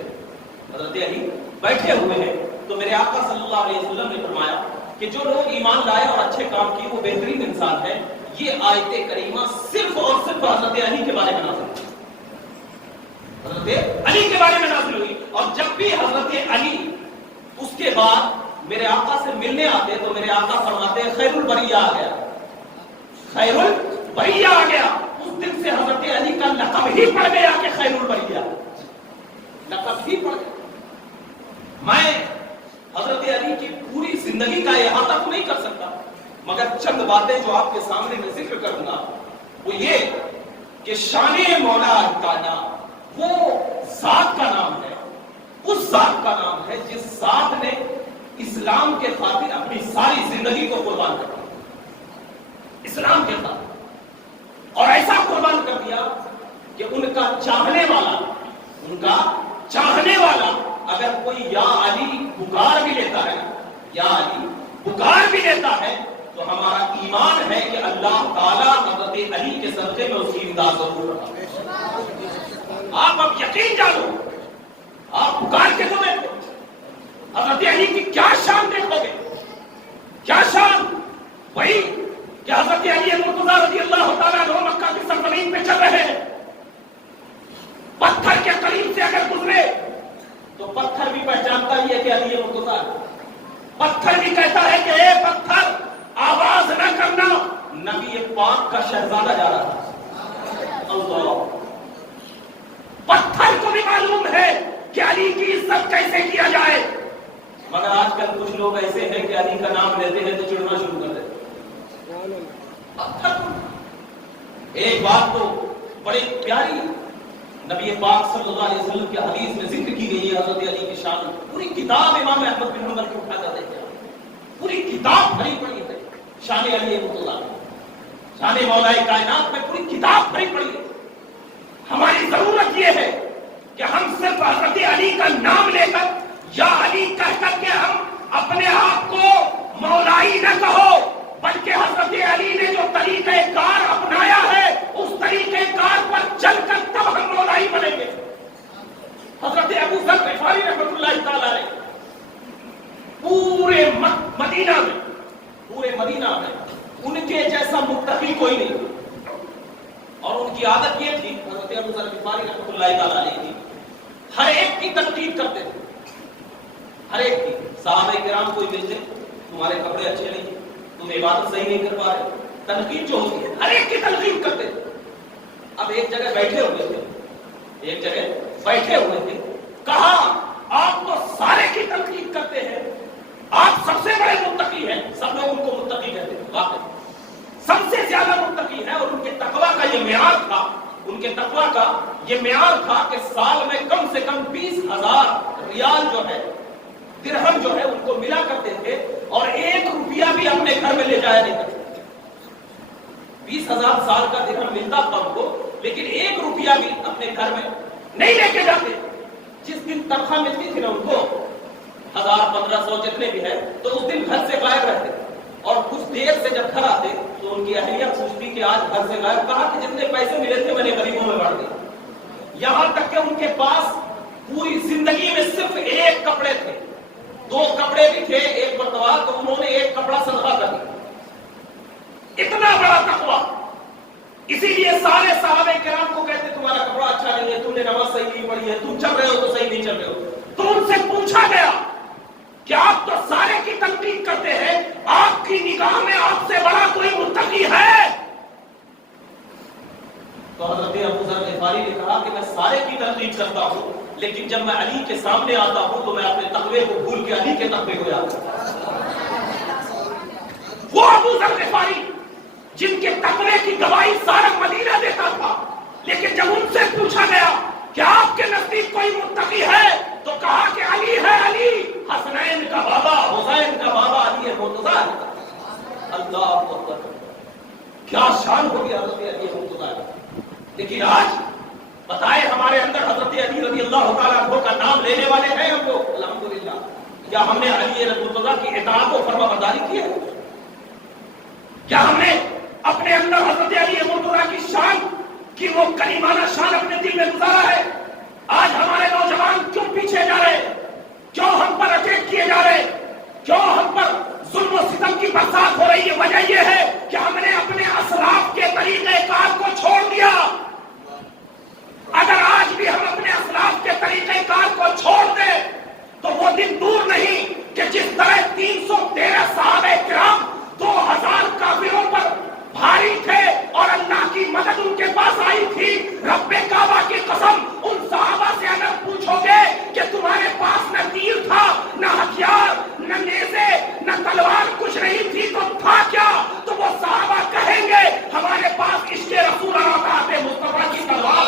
ہیں تو میرے آقا صلی اللہ علیہ وسلم نے فرمایا کہ جو لوگ ایمان لائے اور اچھے کام کیے وہ بہترین انسان ہے۔ یہ آیت کریمہ صرف اور صرف حضرت علی کے بارے میں نازل ہوئی، حضرت علی کے بارے میں نازل ہوئی، اور جب بھی حضرت علی اس کے بعد میرے آقا سے ملنے آتے تو میرے آقا فرماتے ہیں خیر البریہ آ گیا، خیر البریہ آ گیا۔ اس دن سے حضرت علی کا لقب ہی پڑ گیا کہ خیر البریہ، لقب ہی پڑ گیا۔ میں حضرت علی کی پوری زندگی کا احاطہ تو نہیں کر سکتا، مگر چند باتیں جو آپ کے سامنے میں ذکر کروں گا وہ یہ کہ شان مولا کائنات وہ ذات کا نام ہے، اس ذات کا نام ہے جس ذات نے اسلام کے خاطر اپنی ساری زندگی کو قربان کر دیا، اسلام کے خاطر، اور ایسا قربان کر دیا کہ ان کا چاہنے والا اگر کوئی یا علی پکار بھی لیتا ہے، یا علی پکار بھی لیتا ہے تو ہمارا ایمان ہے کہ اللہ تعالیٰ حضرت علی کے صدقے میں اس کی امداد ضرور رہا۔ آپ اب یقین جانو، آپ پکار کے تو دیکھو حضرت علی کی کیا شان دیکھو گے، کیا شان، وہی کہ حضرت علی مرتضیٰ رضی اللہ تعالیٰ عنہ مکہ کی سرزمین پہ چل رہے ہیں، پتھر کے قریب سے اگر گزرے تو پتھر بھی پہچانتا ہی ہے کہ علی مرتضیٰ، پتھر بھی کہتا ہے کہ اے پتھر آواز نہ کرنا، نبی پاک کا شہزادہ جا رہا تھا۔ اللہ، پتھر کو بھی معلوم ہے کہ علی کی عزت کیسے کیا جائے، مگر آج کل کچھ لوگ ایسے ہیں کہ علی کا نام لیتے ہیں تو چڑھنا شروع کر دیتے۔ پتھر، ایک بات تو بڑی پیاری نبی پاک صلی اللہ علیہ وسلم کی حدیث میں ذکر کی گئی ہے حضرت علی کی شان، پوری کتاب امام احمد بن حنبل کی اٹھا کر دیکھیں، پوری کتاب بھری پڑی ہے شان علی مرتضیٰ، شان مولا کائنات میں پوری کتاب بھری پڑی ہے۔ ہماری ضرورت یہ ہے کہ ہم صرف حضرت علی کا نام لے کر یا علی کہہ کر کے ہم اپنے آپ کو مولائی نہ کہو، بلکہ حضرت علی نے جو طریقہ کار اپنایا ہے اس طریقہ کار پر چل کر تب ہم مولائی بنیں گے۔ حضرت ابو ذر غفاری رحمۃ اللہ تعالی علیہ پورے مدینہ میں ان کے جیسا متقی کوئی نہیں، اور ان کی عادت یہ تھی، حضرت ابو ذر غفاری رحمۃ اللہ تعالی علیہ کی ہر ایک کی تنقید کرتے تھے، ہر ایک کی، صحابہ کرام کوئی ملتے تمہارے کپڑے اچھے نہیں، تم عبادت صحیح نہیں کر پا رہے، تنقید جو ہوتی ہے ہر ایک کی تنقید کرتے تھے۔ اب ایک جگہ بیٹھے ہوئے تھے، کہا آپ تو سارے کی تنقید کرتے ہیں، آپ سب سے بڑے متقی ہیں، سب لوگ ان کو متقی کہتے ہیں، واقعی سب سے زیادہ متقی ہے، اور ان کے تقویٰ کا یہ معیار تھا، ان کے تقویٰ کا یہ معیار تھا کہ سال میں کم سے کم 20,000 ریال جو ہے، درہم جو ہے ان کو ملا کرتے تھے، اور 1 روپیہ بھی اپنے گھر میں لے جایا نہیں کرتے۔ 20,000 سال کا درہم ملتا تھا ان کو، لیکن 1 روپیہ بھی اپنے گھر میں نہیں لے کے جاتے۔ جس دن تنخواہ ملتی تھی نا ان کو 1,000 1,500 جتنے بھی ہے، تو اس دن گھر سے غائب رہتے اور کچھ دیر سے جب گھر آتے تو ان کی اہلیہ پوچھتی کہ آج گھر سے غائب، کہا کہ جتنے پیسے ملے تھے میں نے غریبوں میں بانٹ دیے. یہاں تک کہ ان کے پاس پوری زندگی میں صرف ایک کپڑے تھے، 2 کپڑے بھی تھے ایک مرتبہ تو انہوں نے ایک کپڑا صدقہ کر دیا. اتنا بڑا تقویٰ. اسی لیے سارے صحابہ کرام کو کہتے تمہارا کپڑا اچھا نہیں ہے، تم نے نماز صحیح نہیں پڑھی ہے، تم چل رہے ہو تو صحیح نہیں چل رہے ہو. تو ان سے پوچھا گیا کہ آپ تو سارے کی تنقید کرتے ہیں، آپ کی نگاہ میں آپ سے بڑا کوئی متقی ہے؟ تو حضرت ابو ذر غفاری نے کہا کہ میں سارے کی تنقید کرتا ہوں، لیکن جب میں علی کے سامنے آتا ہوں تو میں اپنے تقوی کو بھول کے علی کے تقوی کو یاد کرتا ہوں. وہ ابو ذر غفاری جن کے تقوی کی گواہی سارا مدینہ دیتا تھا، لیکن جب ان سے پوچھا گیا کہ آپ کے نزدیک کوئی متقی ہے تو کہا کہ علی ہے. علی حسنین کا بابا، حسین کا بابا علی ہے مرتضیٰ. اللہ اکبر، کیا شان ہوگی حضرت علی مرتضیٰ. لیکن آج بتائے ہمارے اندر حضرت علی رضی اللہ تعالیٰ عنہ کا نام لینے والے ہیں ہم لوگ الحمدللہ، کیا ہم نے علی مرتضیٰ کی اطاعت و فرما برداری کی ہے؟ کیا ہم نے اپنے اندر حضرت علی مرتضیٰ کی شان کی وہ کریمانہ شان اپنے دل میں گزارا ہے؟ آج ہمارے نوجوان کیوں پیچھے جا رہے، کیوں ہم پر اٹیک کیے جا رہے، کیوں ہم پر ظلم و ستم کی برسات ہو رہی ہے؟ وجہ یہ ہے کہ ہم نے اپنے اسلاف کے طریقہ کار کو چھوڑ دیا. اگر آج بھی ہم اپنے اسلاف کے طریقہ کار کو چھوڑ دیں تو وہ دن دور نہیں کہ جس طرح 313 صحابہ کرام 2000 کافروں پر بھاری تھے اور اللہ کی مدد ان کے پاس آئی تھی. رب کعبہ کی قسم ان صحابہ سے اگر پوچھو گے کہ تمہارے پاس نہ تیر تھا، نہ ہتھیار، نہ نیزے، نہ تلوار، کچھ نہیں تھی تو تھا کیا؟ تو وہ صحابہ کہیں گے ہمارے پاس عشق رسول اللہ مصطفیٰ کی تلوار.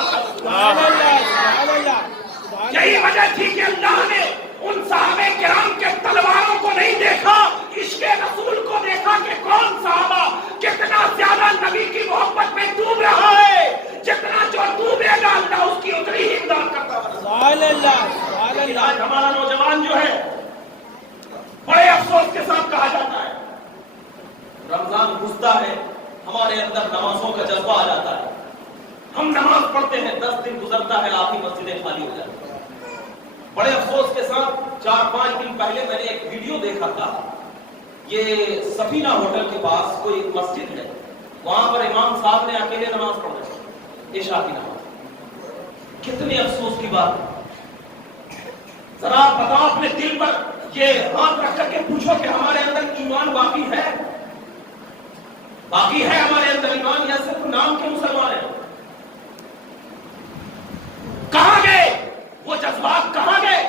یہی وجہ تھی کہ اللہ نے ان صحابہ کرام کے تلواروں کو نہیں دیکھا، عشق رسول کو دیکھا کہ کون صحابہ کتنا زیادہ نبی کی محبت میں ڈوب رہا ہے. جتنا جو ڈوبے گا اللہ اس کی اتنی ہی امداد کرتا ہے. آج ہمارا نوجوان جو ہے بڑے افسوس کے ساتھ کہا جاتا ہے رمضان گھستا ہے ہمارے اندر نمازوں کا جذبہ آ جاتا ہے، ہم نماز پڑھتے ہیں، 10 دن گزرتا ہے آپ ہی مسجدیں خالی ہو جاتی ہیں. بڑے افسوس کے ساتھ 4-5 دن پہلے میں نے ایک ویڈیو دیکھا تھا. یہ سفینہ ہوٹل کے پاس کوئی ایک مسجد ہے، وہاں پر امام صاحب نے اکیلے نماز پڑھی، عشاء کی نماز. کتنے افسوس کی بات. ذرا بتاؤ اپنے دل پر یہ ہاتھ رکھ کر کے پوچھو کہ ہمارے اندر ایمان باقی ہے؟ باقی ہے ہمارے اندر ایمان یا صرف نام کے مسلمان ہیں؟ کہاں گئے وہ جذبات؟ کہاں گئے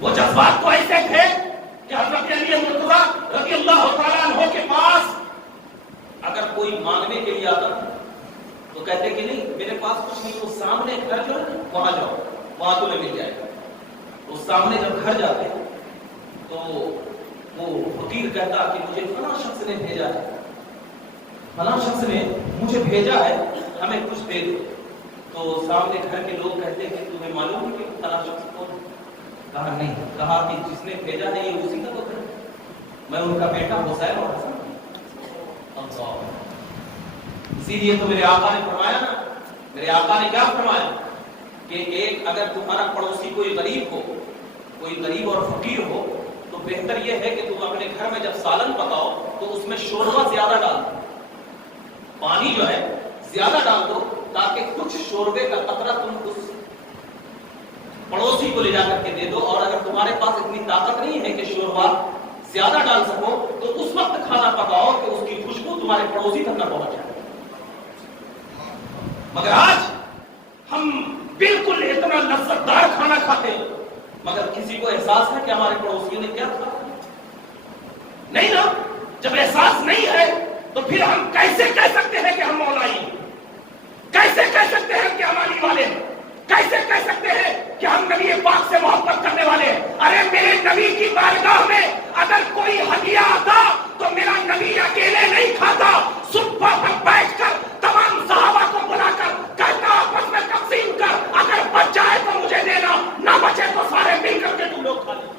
وہ جذبات؟ تو ایسے تھے کہ حضرت علی مرتضیٰ رضی اللہ تعالیٰ عنہ کے پاس اگر کوئی مانگنے کے لیے آتا تو کہتے کہ نہیں میرے پاس کچھ نہیں، وہ سامنے گھر جو ہے وہاں جاؤ، وہاں تمہیں مل جائے گا. تو سامنے جب گھر جاتے تو وہ فقیر کہتا کہ مجھے فلاں شخص نے بھیجا ہے، فلاں شخص نے مجھے بھیجا ہے، ہمیں کچھ دے دو. تو سامنے گھر کے لوگ کہتے کہ تمہیں معلوم ہے کہ فلاں شخص کون؟ کہا نہیں. کہا کہ جس نے بھیجا ہے یہ اسی کا تو ہے، میں ان کا بیٹا حسین اور حسن. اسی لیے تو میرے آقا نے فرمایا نا، میرے آقا نے کیا فرمایا کہ ایک اگر تمہارا پڑوسی کوئی غریب ہو، کوئی غریب اور فقیر ہو تو بہتر یہ ہے کہ تم اپنے گھر میں جب سالن پکاؤ تو اس میں شوربہ زیادہ ڈال دو، پانی جو ہے زیادہ ڈال دو تاکہ کچھ شوربے کا قطرہ تم اس پڑوسی کو لے جا کر کے دے دو. اور اگر تمہارے پاس اتنی طاقت نہیں ہے کہ شوربہ زیادہ ڈال سکو تو اس وقت کھانا پکاؤ کہ اس کی خوشبو تمہارے پڑوسی تک نہ پہنچ جائے. مگر آج ہم بالکل اتنا لذت دار کھانا کھاتے ہیں مگر کسی کو احساس ہے کہ ہمارے پڑوسیوں نے کیا کھایا؟ نہیں نا. جب احساس نہیں ہے تو پھر ہم کیسے کہہ سکتے ہیں کہ ہم مولائی ہیں؟ کیسے کہہ سکتے ہیں کہ ہم علی والے ہیں؟ کیسے کہہ سکتے ہیں کہ ہم نبی پاک سے محبت کرنے والے ہیں؟ ارے میرے نبی کی بارگاہ میں اگر کوئی ہدیہ آتا تو میرا نبی اکیلے نہیں کھاتا، صبح پر بیٹھ کر تمام صحابہ کو بلا کر کہتا آپس میں تقسیم کر، اگر بچ جائے تو مجھے دینا، نہ بچے تو سارے مل کر کے تم لوگ کھا لیں.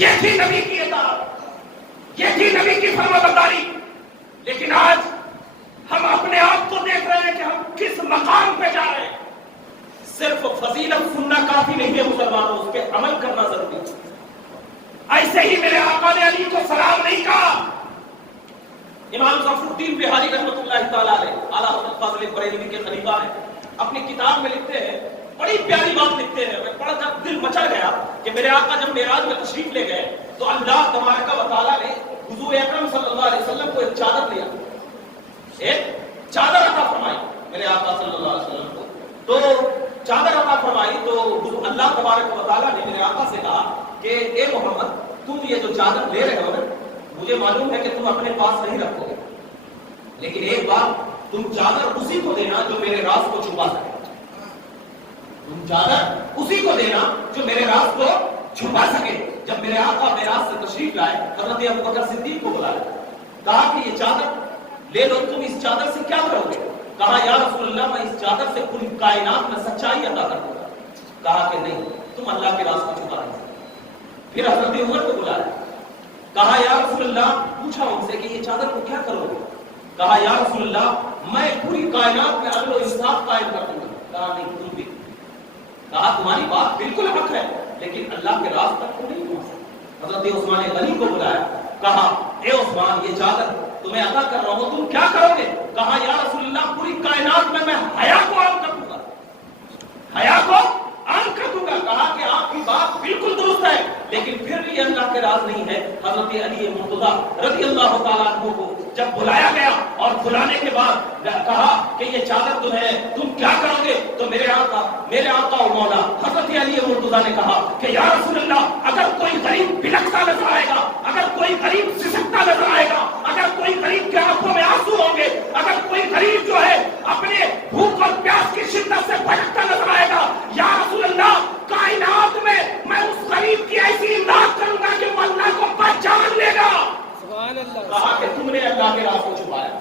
یہ تھی نبی کی اطاعت, یہ تھی نبی کی فرمانبرداری. لیکن آج ہم اپنے آپ کو دیکھ رہے ہیں کہ ہم کس مقام پہ جا رہے ہیں. صرف فضیلت سننا کافی نہیں ہے مسلمانوں, اس پہ عمل کرنا ضروری ہے. ایسے ہی میرے آقا نے علی کو سلام نہیں کہا. امام ظفر الدین بہاری رحمۃ اللہ تعالیٰ علیہ, اعلیٰ حضرت فاضل بریلوی کے خلیفہ ہیں, اپنی کتاب میں لکھتے ہیں, بڑی پیاری بات لکھتے ہیں. میں پڑھا جب دل مچل گیا کہ میرے آقا جب معراج میں تشریف لے گئے تو اللہ تبارک و تعالیٰ نے حضور اکرم صلی اللہ علیہ وسلم کو ایک چادر دیا, ایک چادر عطا فرمائی میرے آقا صلی اللہ علیہ وسلم کو. تو چادر عطا فرمائی تو اللہ تبارک و تعالیٰ نے میرے آقا سے کہا کہ اے محمد, تم یہ جو چادر لے رہے ہو نا, مجھے معلوم ہے کہ تم اپنے پاس نہیں رکھو گے, لیکن ایک بار تم چادر اسی کو دینا جو میرے راز کو چھپا سکے. تم چادر اسی کو دینا جو میرے راز کو چھپا سکے. جب میرے آقا معراج سے تشریف لائے, حضرت ابوبکر صدیق کو بلایا, کہا کہ یہ چادر لے لو, تم اس چادر سے کیا کرو گے؟ کہا یا رسول اللہ, میں اس چادر سے پوری کائنات میں سچائی عطا کر دوں گا. کہا کہ نہیں, تم اللہ کے راز کو چھپا نہیں سکتے. پھر حضرت عمر کو بلایا, کہا یا رسول اللہ, پوچھا ان سے کہ یہ چادر کو کیا کرو گے؟ کہا یا رسول اللہ, میں پوری کائنات میں عدل و انصاف قائم کر دوں گا. کہا نہیں, تم بھی. کہا تمہاری بات بالکل حق ہے, لیکن اللہ کے راز تک کو نہیں پہنچ سکتے. حضرت عثمان غنی کو بلایا, کہا اے عثمان, یہ چادر تمہیں عطا کر رہا ہوں, تم کیا کرو گے؟ کہا یا رسول اللہ, پوری کائنات میں حیا کو عام کر دوں گا, حیا کو عام کر دوں گا. کہا کہ آپ کی بات بالکل درست ہے, لیکن پھر بھی اللہ کے راز نہیں ہے. حضرت علی مرتضیٰ رضی اللہ تعالیٰ عنہ کو جب بلایا گیا اور بلانے کے بعد کہا کہ یہ چادر تمہیں, تم کیا کرو گے؟ تو میرے آقا اور مولا حضرت علی مرتضیٰ نے کہا کہ یا رسول اللہ, اگر کوئی غریب بلکتا نظر آئے گا, اگر کوئی غریب سسکتا نظر آئے گا, اگر کوئی غریب کے آنکھوں میں آنسو ہوں گے, اگر کوئی غریب جو ہے اپنے بھوک اور پیاس کی شدت سے بھٹکتا نظر آئے گا, یا رسول اللہ, کائنات میں اس غریب کی ایسی امداد کروں گا کہ وہ اللہ کو پہچان لے گا. کہا کہ تم نے اللہ کے راز کو چھپایا,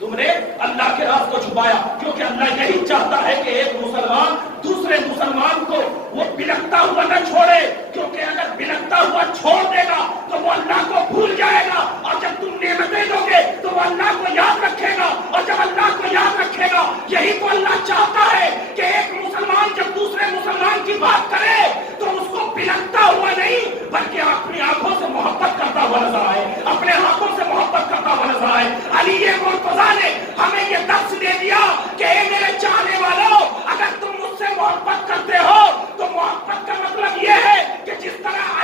تم نے اللہ کے راز کو چھپایا, کیونکہ اللہ یہی چاہتا ہے کہ ایک مسلمان دوسرے مسلمان کو وہ بلکتا ہوا نہ چھوڑے, کیونکہ اگر بلکتا ہوا چھوڑ دے گا تو وہ اللہ کو بھول جائے گا, اور جب تم نعمتیں دو گے تو وہ اللہ کو یاد رکھے گا, اور جب اللہ کو یاد رکھے گا, یہی تو اللہ چاہتا ہے کہ ایک مسلمان جب دوسرے مسلمان کی بات کرے تو اس کو بلکتا ہوا نہیں, بلکہ اپنی آنکھوں سے محبت کرتا ہوا نظر آئے, اپنے ہاتھوں سے محبت کرتا ہوا نظر آئے. علی مرتضیٰ نے ہمیں یہ درس دے دیا کہ اے میرے چاہنے والوں, اگر تم مجھ سے محبت کرتے ہو تو محبت کا مطلب یہ ہے کہ جس طرح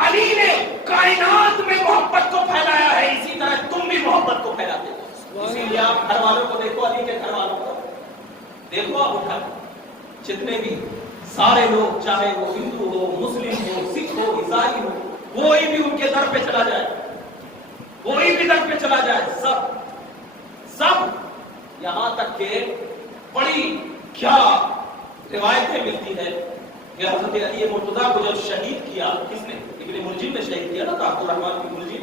علی نے کائنات میں محبت کو پھیلایا ہے, اسی طرح تم بھی محبت کو پھیلاتے ہو. اسی لیے آپ گھر والوں کو دیکھو, علی کے گھر والوں کو دیکھو, آپ اٹھا جتنے بھی سارے لوگ, چاہے وہ ہندو ہو, مسلم ہو, سکھ ہو, عیسائی ہو, کوئی بھی ان کے در پہ چلا جائے, کوئی بھی در پہ چلا جائے, سب یہاں تک کہ بڑی کیا روایتیں ملتی ہے کہ حضرت علی مرتضیٰ کو جب شہید کیا, کس نے؟ ابن ملجم نے شہید کیا نا, عبد الرحمن بن ملجم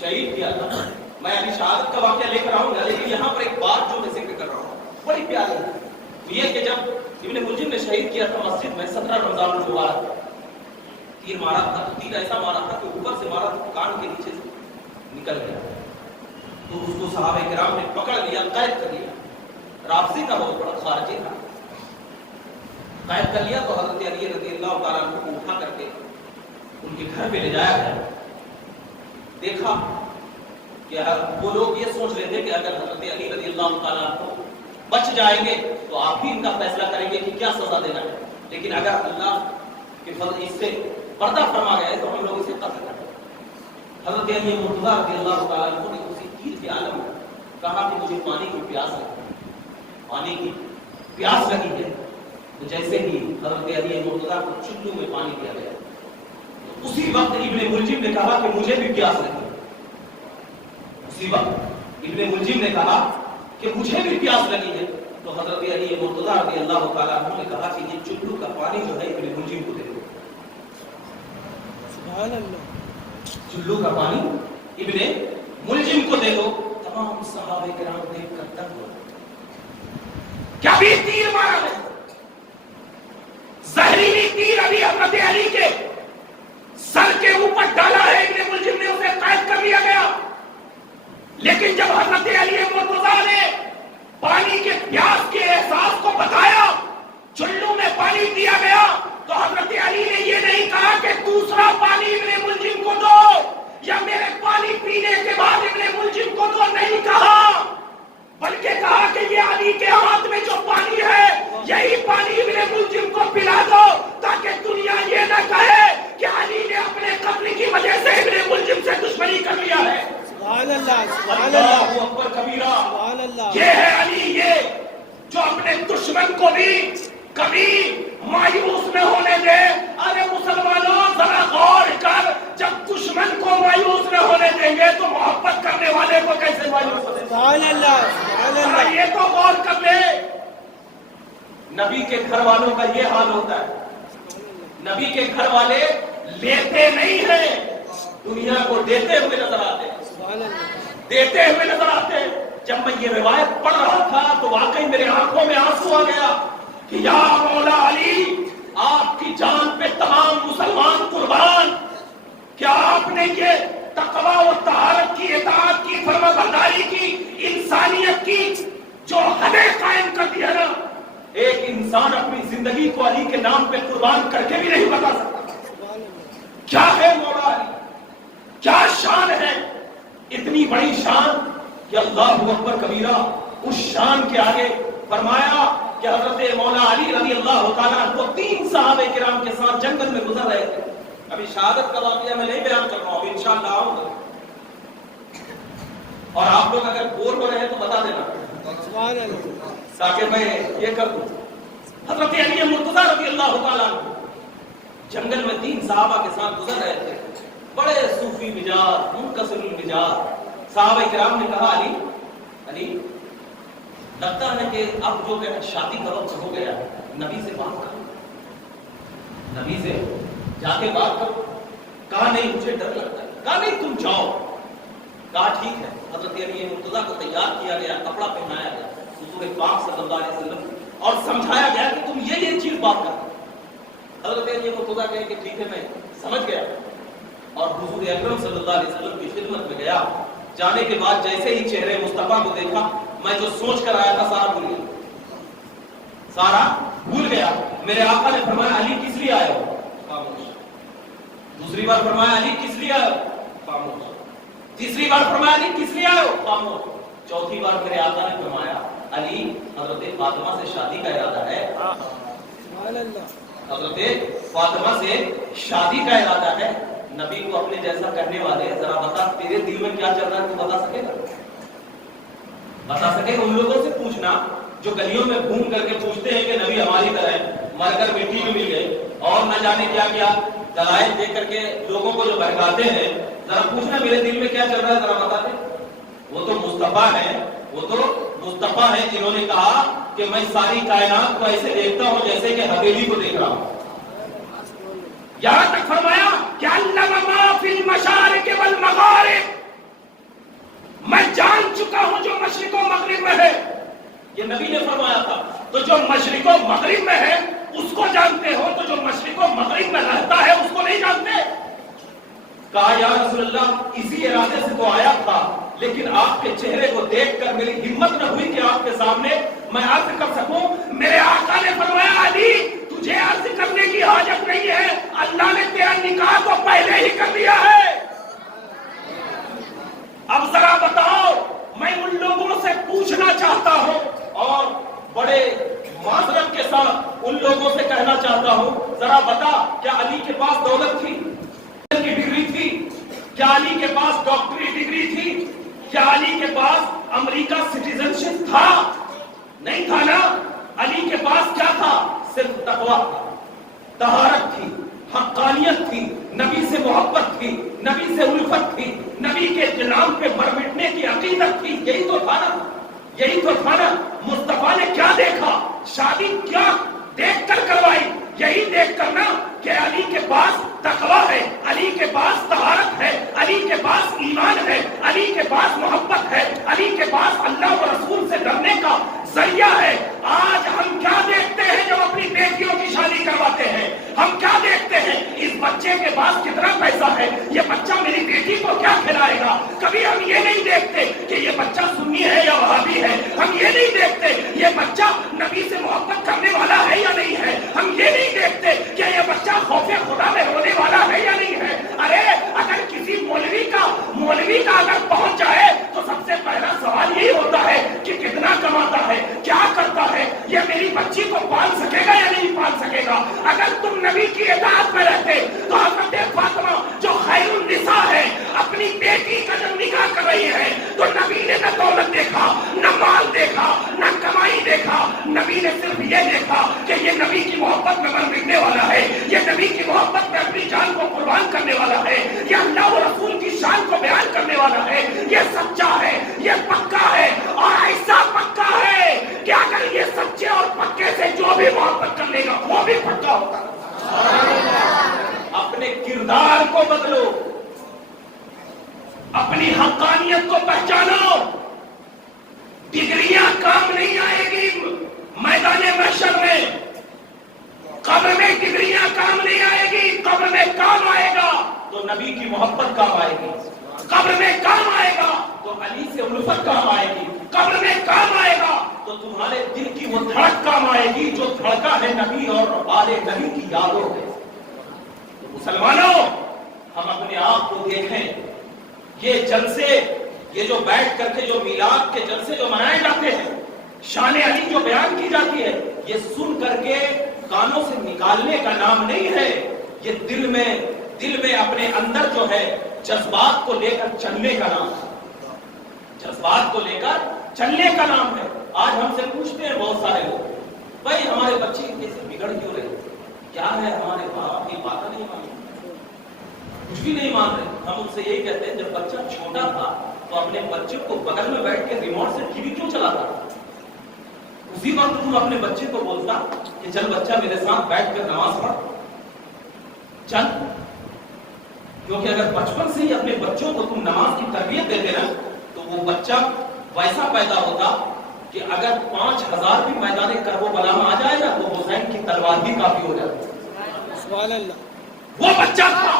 شہید کیا تھا. میں علی شہادت کا واقعہ لے کر آؤں گا, لیکن یہاں پر ایک بات جو میں ذکر کر رہا ہوں بڑی پیاری ہے, یہ کہ جب ابن ملجم نے شہید کیا تھا مسجد میں 17 رمضان المبارک, تیر مارا تھا, تیر ایسا مارا تھا کہ اوپر سے مارا تھا, کان کے نیچے سے نکل گیا, تو اس کو صحابہ کرام نے پکڑ لیا, قید کر لیا. رافضی کا بہت بڑا خارجی تھا, قید کر لیا. تو حضرت علی رضی اللہ تعالیٰ عنہ کو اٹھا کر کے ان کے گھر پہ لے جایا گیا. دیکھا کہ وہ لوگ یہ سوچ رہے تھے کہ اگر حضرت علی رضی اللہ تعالیٰ عنہ بچ جائیں گے تو آپ ہی ان کا فیصلہ کریں گے کہ کیا سزا دینا ہے, لیکن اگر اللہ کے فضل اس سے پردہ فرما گیا تو ہم لوگ اسے قتل کریں. حضرت علی مرتضیٰ رضی اللہ تعالیٰ عنہ نے اسی تیر کے عالم میں کہا کہ مجھے پانی کی پیاس لگی, پانی کی پیاس لگی ہے. تو جیسے ہی حضرت علی مرتضیٰ کو چلو میں پانی دیا گیا, تو اسی وقت ابن ملجم نے کہا کہ مجھے بھی پیاس لگی. اسی وقت ابن ملجم نے کہا کہ مجھے بھی پیاس لگی ہے. تو حضرت علی مرتضیٰ رضی اللہ تعالیٰ عنہ نے کہا کہ یہ چلو کا پانی جو ہے ابن ملجم کو دے دو. سبحان اللہ, چلو کا پانی ابن ملجم کو دے دو. تمام صحابہ کرام دیکھ کر دنگ ہو گئے. کیا بھی تیر مارا ہے, زہریلی تیر کبھی حضرت علی کے سر کے اوپر ڈالا ہے ابن ملجم نے اسے قید کر لیا گیا. لیکن جب حضرت علی مرتضیٰ نے پانی کے پیاس کے احساس کو بتایا, چلو میں پانی دیا گیا, تو حضرت علی نے یہ نہیں کہا کہ دوسرا پانی ابن ملجم کو دو یا میرے پانی پینے کے بعد ابن ملجم کو دو, نہیں کہا, بلکہ کہا کہ یہ علی کے ہاتھ میں جو پانی ہے یہی پانی ابن ملجم کو پلا دو, تاکہ دنیا یہ نہ کہے کہ علی نے اپنے قتل کی وجہ سے ابن ملجم سے دشمنی کر لیا ہے. سبحان اللہ, سبحان اللہ اللہ, اکبر کبیرہ. سبحان اللہ. یہ ہے علی, یہ جو اپنے دشمن کو بھی کبھی مایوس نہ ہونے دے. ارے مسلمانوں ذرا غور کر, جب دشمن کو مایوس نہ ہونے دیں گے تو محبت کرنے والے کو کیسے مایوس ہونے دیں گے؟ سبحان اللہ, سبحان ذرا اللہ. یہ تو غور کر لے. نبی کے گھر والوں کا یہ حال ہوتا ہے. نبی کے گھر والے لیتے نہیں ہیں, دنیا کو دیتے ہوئے نظر آتے ہیں, سبحان اللہ. دیتے ہوئے نظر آتے ہیں. جب میں یہ روایت پڑھ رہا تھا تو واقعی میرے آنکھوں میں آنسو آ گیا کہ یا مولا علی, آپ کی جان پہ تمام مسلمان قربان. کیا آپ نے یہ تقوی و طہارت کی, اطاعت کی, فرما برداری کی, انسانیت کی جو حدیں قائم کر دی ہے نا, ایک انسان اپنی زندگی کو علی کے نام پہ قربان کر کے بھی نہیں بتا سکتا. کیا ہے مولا علی, کیا شان ہے, اتنی بڑی شان کہ اللہ اکبر کبیرہ. اس شان کے آگے فرمایا کہ حضرت مولا علی رضی اللہ تعالیٰ عنہ 3 صحابہ کرام کے ساتھ جنگل میں گزر رہے تھے. ابھی شہادت کا واقعہ میں نہیں بیان کر رہا ہوں, انشاءاللہ آؤں گا, اور آپ لوگ اگر بور ہو رہے ہیں تو بتا دینا سبحان اللہ. تاکہ میں یہ کر دوں. حضرت علی مرتضیٰ رضی اللہ تعالیٰ عنہ جنگل میں 3 صحابہ کے ساتھ گزر رہے تھے, بڑے صوفی مزاج, منکسر المزاج. صحابہ کرام نے کہا علی, علی لگتا ہے کہ اب جو شادی کا وقت ہو گیا, نبی سے بات کرو, نبی سے جا کے بات کرو. کہا نہیں مجھے ڈر لگتا ہے. کہا نہیں تم جاؤ. کہا ٹھیک ہے. حضرت علی مرتضیٰ کو تیار کیا گیا, کپڑا پہنایا گیا حضور پاک صلی اللہ علیہ وسلم, اور سمجھایا گیا کہ تم یہ چیز بات کرو. حضرت علی مرتضیٰ کہے کہ ٹھیک ہے میں سمجھ گیا, اور حضور اکرم صلی اللہ علیہ وسلم کی خدمت میں گیا. جانے کے بعد جیسے ہی چہرے مصطفیٰ کو دیکھا, میں جو سوچ کر آیا تھا سارا بھول گیا, سارا بھول گیا. میرے آقا نے فرمایا علی کس لیے آئے ہو؟ خاموش. دوسری بار فرمایا علی کس لیے آئے ہو؟ خاموش. تیسری بار فرمایا علی کس لیے آئے ہو؟ خاموش. چوتھی بار میرے آقا نے فرمایا علی حضرت فاطمہ سے شادی کا ارادہ ہے. سبحان اللہ. حضرت فاطمہ سے شادی کا ارادہ ہے. نبی کو اپنے جیسا کرنے والے, ذرا بتا تیرے دل میں کیا چل رہا ہے, تو بتا سکے گا؟ بتا سکے گا؟ ان لوگوں سے پوچھنا جو گلیوں میں گھوم کر کے پوچھتے ہیں کہ نبی ہماری طرح ہے, مر کر مٹی میں مل گئے, اور نہ جانے کیا کیا دلائل دے کر کے لوگوں کو جو بہکاتے ہیں. ذرا پوچھنا میرے دل میں کیا چل رہا ہے, ذرا بتا دیں. وہ تو مصطفیٰ ہیں, وہ تو مصطفیٰ ہیں جنہوں نے کہا کہ میں ساری کائنات کو ایسے دیکھتا ہوں جیسے کہ حویلی کو دیکھ رہا ہوں. یہاں تک فرمایا کہ علم ما فی المشارق والمغارب, میں جان چکا ہوں جو مشرق و مغرب میں ہے. یہ نبی نے فرمایا تھا. تو جو مشرق و مغرب میں ہے اس کو جانتے ہو, تو جو مشرق و مغرب میں رہتا ہے اس کو نہیں جانتے. کہا یا رسول اللہ اسی ارادے سے تو آیا تھا, لیکن آپ کے چہرے کو دیکھ کر میری ہمت نہ ہوئی کہ آپ کے سامنے میں عرض کر سکوں. میرے آقا نے فرمایا علی تجھے عرض کرنے کی حاجت نہیں ہے, اللہ نے تیرا نکاح تو پہلے ہی کر دیا ہے. اب ذرا بتاؤ, میں ان لوگوں سے پوچھنا چاہتا ہوں, اور بڑے معذرت کے ساتھ ان لوگوں سے کہنا چاہتا ہوں, ذرا بتا کیا علی کے پاس دولت تھی, کی ڈگری تھی, کیا علی کے پاس ڈاکٹری ڈگری تھی, کیا علی کے پاس امریکہ سٹیزن شپ تھا؟ نہیں تھا نا. علی کے پاس کیا تھا؟ صرف تقویٰ تھا, طہارت تھی, حقانیت تھی, نبی سے محبت تھی, نبی سے الفت تھی, نبی کے جناب پہ مر مٹنے کی عقیدت تھی. یہی تو تھا نا, یہی تو تھا نا. مصطفیٰ نے کیا دیکھا, شادی کیا دیکھ کر کروائی, یہی دیکھ کر نا کہ علی کے پاس تقویٰ ہے, علی کے پاس طہارت ہے, علی کے پاس ایمان ہے, علی کے پاس محبت ہے, علی کے پاس اللہ و رسول سے ڈرنے کا ذریعہ ہے. آج ہم کیا دیکھتے ہیں جب اپنی بیٹیوں کی شادی کرواتے ہیں, ہم کیا بچے کے پاس کتنا پیسہ ہے, یہ بچہ میری بیٹی کو کیا کھلائے گا. کبھی ہم یہ نہیں دیکھتے کہ یہ بچہ سنی ہے یا وہابی ہے. ہم یہ نہیں دیکھتے یہ بچہ نبی سے محبت کرنے والا ہے یا نہیں ہے. ہم یہ نہیں دیکھتے کہ یہ بچہ خوف خدا میں ہونے والا ہے یا نہیں ہے. ارے اگر کسی مولوی کا اگر پہنچ جائے تو سب سے پہلا سوال یہی ہوتا ہے کہ کتنا کماتا ہے, کیا کرتا ہے, یہ میری بچی کو پال سکے گا یا نہیں پال سکے گا. اگر تم نبی کی اطاعت میں رہتے تو حضرت فاطمہ جو خیر النساء ہے اپنی بیٹی کا جب نکاح کر رہی ہے تو نبی نے نہ دولت دیکھا, نہ مال دیکھا, نہ کمائی دیکھا. نبی نے صرف یہ دیکھا کہ یہ نبی کی محبت میں مر مٹنے والا ہے, یہ نبی کی محبت میں اپنی جان کو قربان کرنے والا ہے, یہ اللہ و رسول کی شان کو بیان کرنے والا ہے, یہ سچا ہے, یہ پکا ہے. اور ایسا پکا ہے کہ اگر یہ سچے اور پکے سے جو بھی محبت کر لے گا وہ بھی پکا ہوگا. اپنے کردار کو بدلو, اپنی حقانیت کو پہچانو. ڈگریاں کام نہیں آئے گی میدان محشر میں, قبر میں ڈگریاں کام نہیں آئے گی. قبر میں کام آئے گا تو نبی کی محبت کام آئے گی. قبر میں کام آئے گا تو علی سے الفت کام آئے گی. قبر میں کام آئے گا تو تمہارے دل کی وہ دھڑک کام آئے گی جو دھڑکا ہے نبی اور آل نبی کی یادوں ہے. تو مسلمانوں, ہم اپنے آپ کو دیکھیں. یہ جلسے, یہ جو بیٹھ کر کے جو میلاد کے جلسے جو منائے جاتے ہیں, شان علی جو بیان کی جاتی ہے, یہ سن کر کے کانوں سے نکالنے کا نام نہیں ہے. یہ دل میں اپنے اندر جو ہے جذبات کو لے کر چلنے کا نام ہے. جذبات کو لے کر چلنے کا نام ہے. آج ہم سے پوچھتے ہیں بہت سارے لوگ, بھائی ہمارے بچے کیسے بگڑ کیوں رہے, کیا ہے ہمارے باپ کی باتیں نہیں مان رہے, کچھ بھی نہیں مان رہے. ہم ان سے یہی کہتے ہیں جب بچہ چھوٹا تھا تو اپنے بچے کو بغل میں بیٹھ کے ریموٹ سے ٹی وی کیوں چلاتا, اسی وقت تم اپنے بچے کو بولتا کہ چل بچہ میرے ساتھ بیٹھ کر نماز پڑھ چل. کیونکہ اگر بچپن سے ہی اپنے بچوں کو تم نماز کی تربیت دیتے نا تو وہ بچہ ویسا پیدا ہوتا کہ اگر 5000 بھی میدان کرب و بلا میں آ جائے نا تو حسین کی تلوار بھی کافی ہو جاتی. سبحان اللہ. وہ بچہ تھا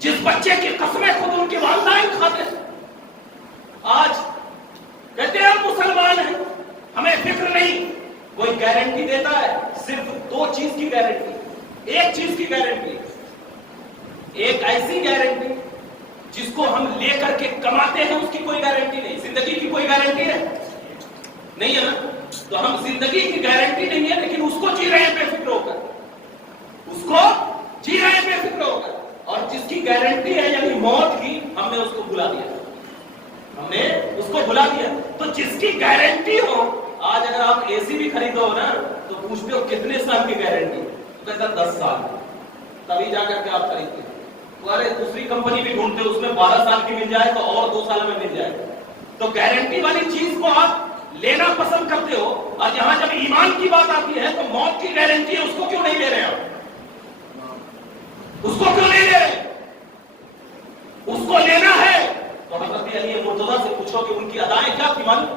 جس بچے کی قسمیں خود ان کے والدین کھاتے تھے. آج کہتے ہیں ہم مسلمان ہیں, ہمیں فکر نہیں. کوئی گارنٹی دیتا ہے صرف 2 چیز کی گارنٹی, ایک چیز کی گارنٹی, ایک ایسی گارنٹی جس کو ہم لے کر کے کماتے ہیں اس کی کوئی گارنٹی نہیں. زندگی کی کوئی گارنٹی ہے نہیں ہے نا. تو ہم زندگی کی گارنٹی نہیں ہے لیکن اس کو جی رہے ہیں بے فکر ہو کر, اس کو جی رہے ہیں بے فکر ہو کر. اور جس کی گارنٹی ہے یعنی موت کی, ہم نے اس کو بھلا دیا, ہم نے اس کو بھلا دیا. تو جس کی گارنٹی ہو, آج اگر آپ اے سی بھی خریدو نا تو پوچھتے ہو کتنے سال کی گارنٹی, تو کہتا 10 سال, تبھی جا کر کے آپ خریدتے. ارے دوسری کمپنی بھی ڈھونڈتے, اس میں 12 سال کی مل جائے تو اور 2 سال میں مل جائے. تو گارنٹی والی چیز کو آپ لینا پسند کرتے ہو, اور یہاں جب ایمان کی بات آتی ہے تو موت کی گارنٹی ہے, اس کو کیوں نہیں لے رہے آپ, اس کو کیوں نہیں لے رہے. اس کو لینا ہے تو حضرت علی مرتضیٰ سے پوچھو کہ ان کی ادائیں کیا تھی. معلوم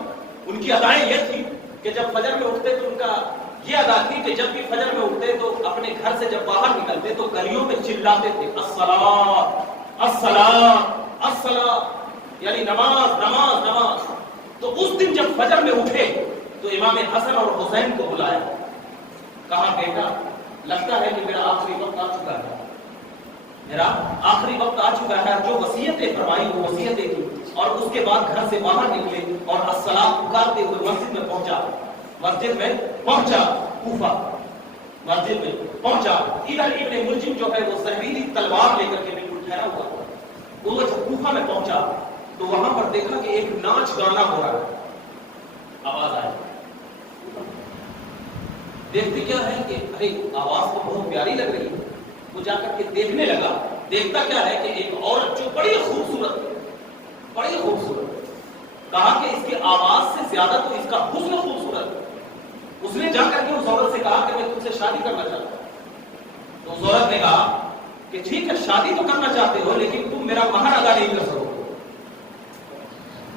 ان کی ادائیں یہ تھی کہ جب فجر میں اٹھتے تو ان کا یہ ادا تھی کہ جب بھی فجر میں اٹھتے تو اپنے گھر سے جب باہر نکلتے تو گلیوں میں چلاتے تھے الصلاۃ الصلاۃ الصلاۃ, یعنی نماز نماز نماز. تو اس دن جب فجر میں اٹھے تو امام حسن اور حسین کو بلایا, کہا بیٹا لگتا ہے کہ میرا آخری وقت آ چکا ہے, میرا آخری وقت آ چکا ہے. جو وصیتیں فرمائی وہ وصیتیں کی, اور اس کے بعد گھر سے باہر نکلے اور الصلاۃ پکارتے ہوئے مسجد میں پہنچا. کوفہ مسجد میں پہنچا. ادھر ابن ملجم جو ہے وہ زہریلی تلوار لے کر کے بالکل ٹھہرا ہوا تھا. وہ جب کوفہ میں پہنچا تو وہاں پر دیکھا کہ ایک ناچ گانا ہو رہا ہے. آواز آئی, دیکھتے کیا ہے کہ ارے آواز تو بہت پیاری لگ رہی ہے. وہ جا کر کے دیکھنے لگا. دیکھتا کیا ہے کہ ایک عورت جو بڑی خوبصورت, بڑی خوبصورت. کہا کہ اس کی آواز سے زیادہ تو اس کا حسن خوبصورت. اس نے جا کر کے اس عورت سے کہا کہ میں تم سے شادی کرنا چاہتا ہوں. تو اس عورت نے کہا کہ ٹھیک ہے شادی تو کرنا چاہتے ہو لیکن تم میرا مہر ادا نہیں کر سکو گے,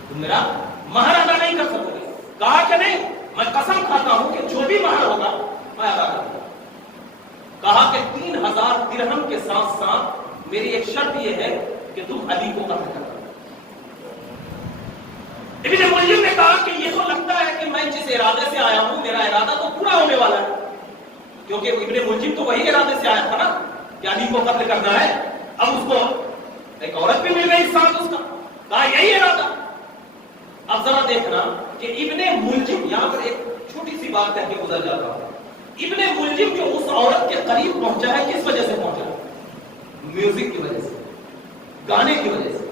تم میرا مہر ادا نہیں کر سکو گے. کہا کہ نہیں, میں قسم کھاتا ہوں کہ جو بھی مہر ہوگا میں ادا کروں گا. کہا کہ 3000 درہم کے ساتھ ساتھ میری ایک شرط یہ ہے کہ تم علی کو قتل کرنا۔ ابن ملجم نے کہا کہ یہ تو لگتا ہے کہ میں جس ارادے سے آیا ہوں میرا ارادہ تو پورا ہونے والا ہے، کیونکہ ابن ملجم تو وہی ارادے سے آیا تھا نا کہ علی کو قتل کرنا ہے۔ اب اس کو ایک عورت بھی مل گئی ساتھ اس کا، کہا یہی ارادہ۔ اب ذرا دیکھنا کہ ابن ملجم، یہاں پر ایک چھوٹی سی بات کہہ کے گزر جاتا ہوں، ابن ملجم جو اس عورت کے قریب پہنچا ہے کس وجہ سے پہنچا ہے؟ میوزک کی وجہ سے، گانے کی وجہ سے۔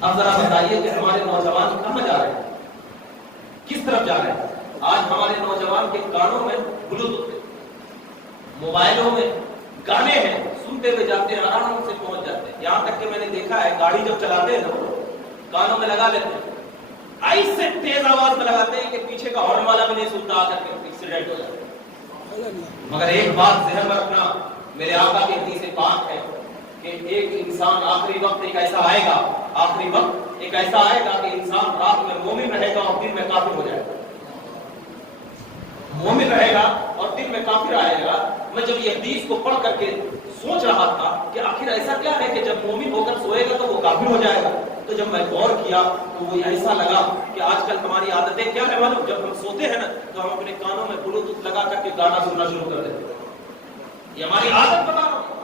اب ذرا بتائیے کہ ہمارے نوجوان کہاں جا رہے ہیں، کس طرف جا رہے ہیں؟ آج ہمارے نوجوان کے کانوں میں بلوٹوتھ، موبائلوں میں گانے ہیں، سنتے ہوئے جاتے ہیں، آرام سے پہنچ جاتے ہیں۔ یہاں تک کہ میں نے دیکھا ہے گاڑی جب چلاتے ہیں نا کانوں میں لگا لیتے ہیں، ایسے تیز آواز میں لگاتے ہیں کہ پیچھے کا ہارن والا بھی نہیں سنتا، آ کر کے ایکسیڈنٹ ہو جاتا ہے۔ مگر ایک بات ذہن میں رکھنا، میرے آقا کے حدیث پاک ہے کہ ایک انسان آخری وقت ایک ایسا آئے گا، آخری وقت ایک ایسا آئے گا کہ انسان رات میں مومن رہے گا اور دن میں کافر ہو جائے گا، مومن رہے گا اور دن میں کافر آئے گا۔ میں جب یہ حدیث کو پڑھ کر کے سوچ رہا تھا کہ آخر ایسا کیا ہے کہ جب مومن ہو کر سوئے گا تو وہ کافر ہو جائے گا، تو جب میں غور کیا تو وہ ایسا لگا کہ آج کل ہماری عادتیں کیا ہے معلوم؟ جب ہم سوتے ہیں نا تو ہم اپنے کانوں میں بلوٹوتھ لگا کر کے گانا سننا شروع کر دیتے ہیں، یہ ہماری عادت بتا رہا ہوں۔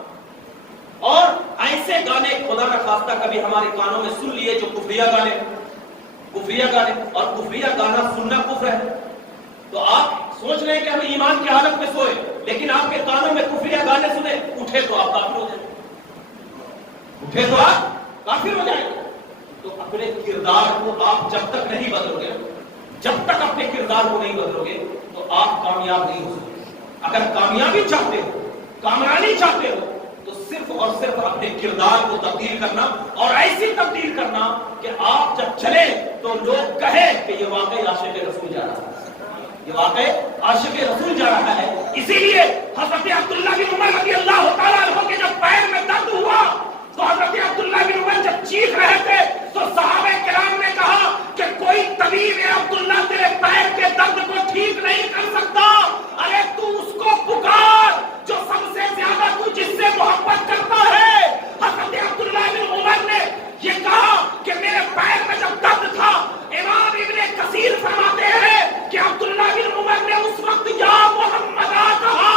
اور ایسے گانے خدا نہ خواستہ کبھی ہمارے کانوں میں سن لیے جو کفریہ گانے، اور کفریہ گانا سننا کفر ہے، تو آپ سوچ رہے ہیں کہ ہم ایمان کی حالت میں سوئے، لیکن آپ کے کانوں میں کفریہ گانے سنے، اٹھے تو آپ کافر ہو جائیں گے، اٹھے تو آپ کافر ہو جائیں گے۔ تو اپنے کردار کو آپ جب تک نہیں بدلو گے، جب تک اپنے کردار کو نہیں بدلو گے تو آپ کامیاب نہیں ہو سکتے۔ اگر کامیابی چاہتے ہو، کامرانی چاہتے ہو، تو صرف اور صرف اپنے کردار کو تبدیل کرنا، اور ایسی تبدیل کرنا کہ آپ جب چلے تو لوگ کہیں کہ یہ واقعی عاشق رسول جا رہا ہے، یہ واقعی عاشق رسول جا رہا ہے۔ اسی لیے حضرت عبداللہ بن عمر رضی اللہ تعالیٰ عنہ کے جب پیر میں درد ہوا تو حضرت عبداللہ بن عمر جب چیخ رہے تھے تو صحابہ کرام نے کہا کہ کوئی طبیب عبداللہ تیرے پیر کے درد کو ٹھیک نہیں کر سکتا، ارے تو اس کو پکار جو سب سے زیادہ تو جس سے محبت کرتا ہے۔ حضرت عبداللہ بن عمر نے یہ کہا کہ میرے پیر میں جب درد تھا، امام ابن کثیر فرماتے ہیں کہ عبداللہ بن عمر نے اس وقت یا محمد کہا،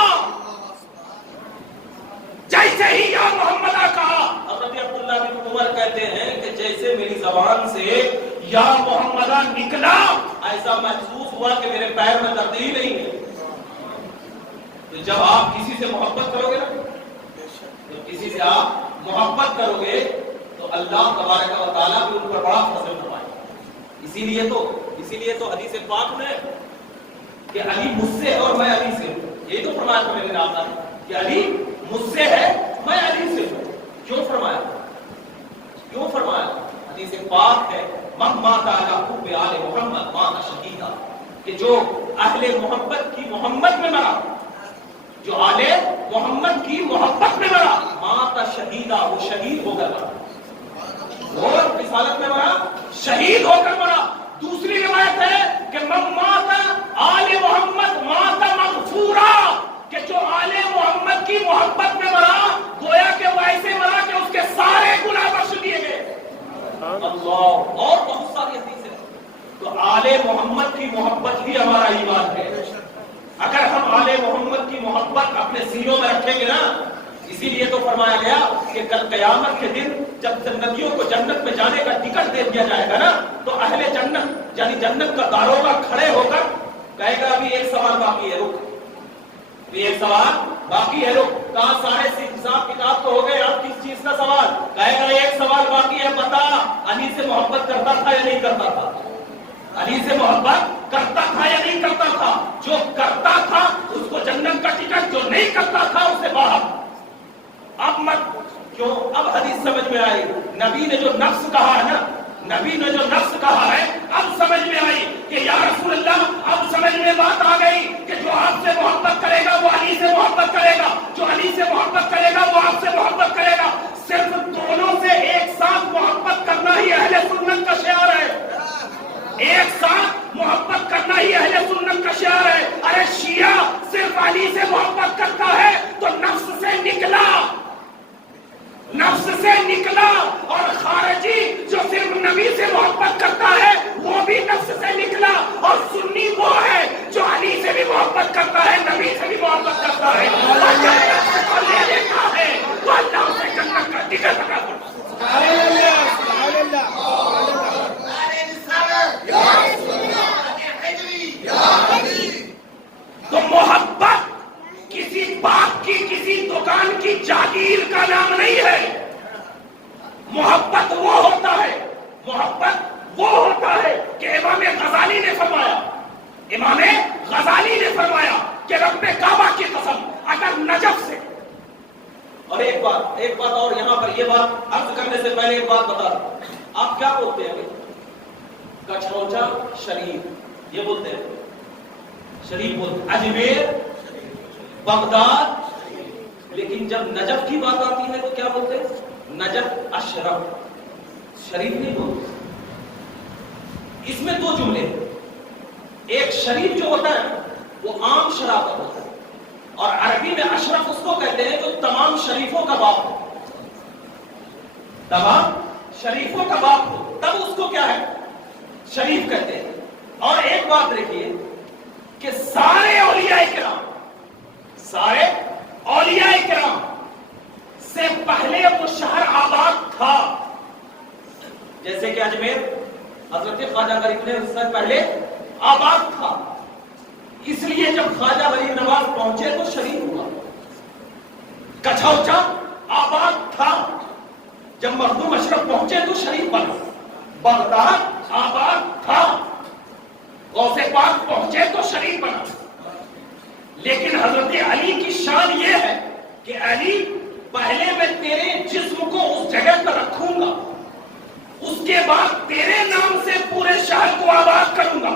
جیسے ہی یا محمد کہا، حضرت عبداللہ بن عمر کہتے ہیں کہ جیسے میری زبان سے یا محمد نکلا ایسا محسوس ہوا کہ میرے پیر میں درد ہی نہیں ہے۔ تو جب آپ کسی سے محبت کرو گے نا، جب کسی سے آپ محبت کرو گے تو اللہ تبارک و تعالیٰ بھی ان پر بڑا فضل فرمائے گا۔ اسی لیے تو حدیث پاک میں کہ علی مجھ سے ہے اور میں علی سے ہوں، یہی تو فرمایا تھا میرے آقا نے کہ علی مجھ سے ہے میں علی سے ہوں۔ کیوں فرمایا؟ حدیث پاک ہے من مات علی حب آل محمد مات شہیدا، کہ جو اہل محبت کی محمد میں مرا، جو آل محمد کی محبت میں مرا، مات شہیدا، وہ شہید ہو کر مرا، اور رسالت میں مرا، شہید ہو کر مرا۔ دوسری روایت ہے کہ من مات آل محمد مات مغفورا، کہ جو آل محمد کی محبت میں مرا گویا کہ وہ ایسے مرا کہ اس کے سارے گناہ بخش دیے گئے۔ اللہ، اور بہت ساری حدیثیں۔ تو آل محمد کی محبت ہی ہمارا ایمان ہے۔ اگر ہم آل محمد کی محبت اپنے سینوں میں رکھیں گے نا، اسی لیے تو فرمایا گیا کہ کل قیامت کے دن جب جنتیوں کو جنت میں جانے کا ٹکٹ دے دیا جائے گا نا، تو اہل جنت یعنی جنت کا داروغہ کھڑے ہو کر کہے گا ابھی ایک سوال باقی ہے، رک، ایک سوال باقی ہے، رک۔ کہاں سارے حساب کتاب تو ہو گئے، اب کس چیز کا سوال؟ کہے گا ایک سوال باقی ہے، بتا علی سے محبت کرتا تھا یا نہیں کرتا تھا؟ علی سے محبت کرتا تھا یا نہیں کرتا تھا؟ جو کرتا تھا اس کو جنت کا ٹکٹ، جو نہیں کرتا تھا اسے باہر۔ اب مت کیوں؟ اب حدیث سمجھ میں آئی، نبی نے جو نفس کہا ہے نا، نبی نے جو نفس کہا ہے، اب سمجھ میں آئی کہ یا رسول اللہ، اب سمجھ میں بات آ گئی کہ جو آپ سے محبت کرے گا وہ علی سے محبت کرے گا، جو علی سے محبت کرے گا وہ آپ سے محبت کرے گا۔ صرف دونوں سے ایک ساتھ محبت کرنا ہی اہل سنت کا شعار ہے، ایک ساتھ محبت کرنا ہی اہل سنت کا شعار ہے۔ ارے شیعہ صرف علی سے محبت کرتے کرتا ہے اور جنت سے جو لے لیتا ہے وہ اللہ اسے جنت کا ٹکٹ عطا کرتا ہے. سبحان اللہ سبحان اللہ تو محبت کسی باپ کی کسی دکان کی جاگیر کا نام نہیں ہے. محبت وہ ہوتا ہے کہ امام غزالی نے فرمایا کہ رب کعبہ کی قسم اگر نجف سے. اور ایک بات اور یہاں پر یہ بات عرض کرنے سے پہلے ایک بات بتا دوں. آپ کیا بولتے ہیں کچھوچا شریف یہ بولتے ہیں شریف بولتے ہیں اجمیر بغداد لیکن جب نجف کی بات آتی ہے تو کیا بولتے ہیں نجف اشرف شریف نہیں بولتے. اس میں دو جملے ہیں. ایک شریف جو ہوتا ہے وہ عام شرافت ہوتا ہے اور عربی میں اشرف اس کو کہتے ہیں جو تمام شریفوں کا باپ ہو. تمام شریفوں کا باپ ہو تب اس کو کیا ہے شریف کہتے ہیں. اور ایک بات دیکھیے کہ سارے اولیاء کرام سے پہلے وہ شہر آباد تھا. جیسے کہ اجمیر حضرت خواجہ غریب نے اس سے پہلے آباد تھا. اس لیے جب خواجہ غریب نواز پہنچے تو شریف ہوا. کچھوچا آباد تھا جب مخدوم اشرف پہنچے تو شریف بنا. بغداد آباد تھا غوث پاک پہنچے تو شریف بنا. لیکن حضرت علی کی شان یہ ہے کہ علی پہلے میں تیرے جسم کو اس جگہ پر رکھوں گا اس کے بعد تیرے نام سے پورے شہر کو آباد کروں گا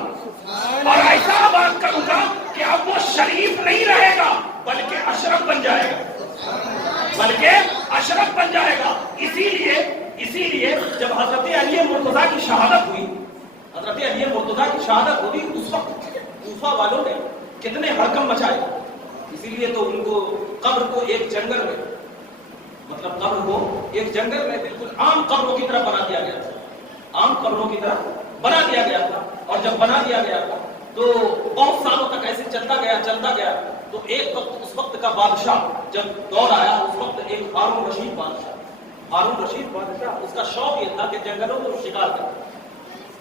اور ایسا آباد کروں گا کہ اب وہ شریف نہیں رہے گا بلکہ اشرف بن جائے گا. اسی لیے جب حضرت علی مرتضیٰ کی شہادت ہوئی اس وقت کوفہ والوں نے کتنے ہڑکم مچائے. اسی لیے تو ان کو قبر کو ایک جنگل میں بالکل عام قبروں کی طرح بنا دیا گیا تھا. اور جب بنا دیا گیا تھا تو بہت سالوں تک ایسے چلتا گیا تو ایک وقت اس وقت کا بادشاہ جب دور آیا اس وقت ایک ہارون رشید بادشاہ اس کا شوق یہ تھا کہ جنگلوں میں شکار کرتا.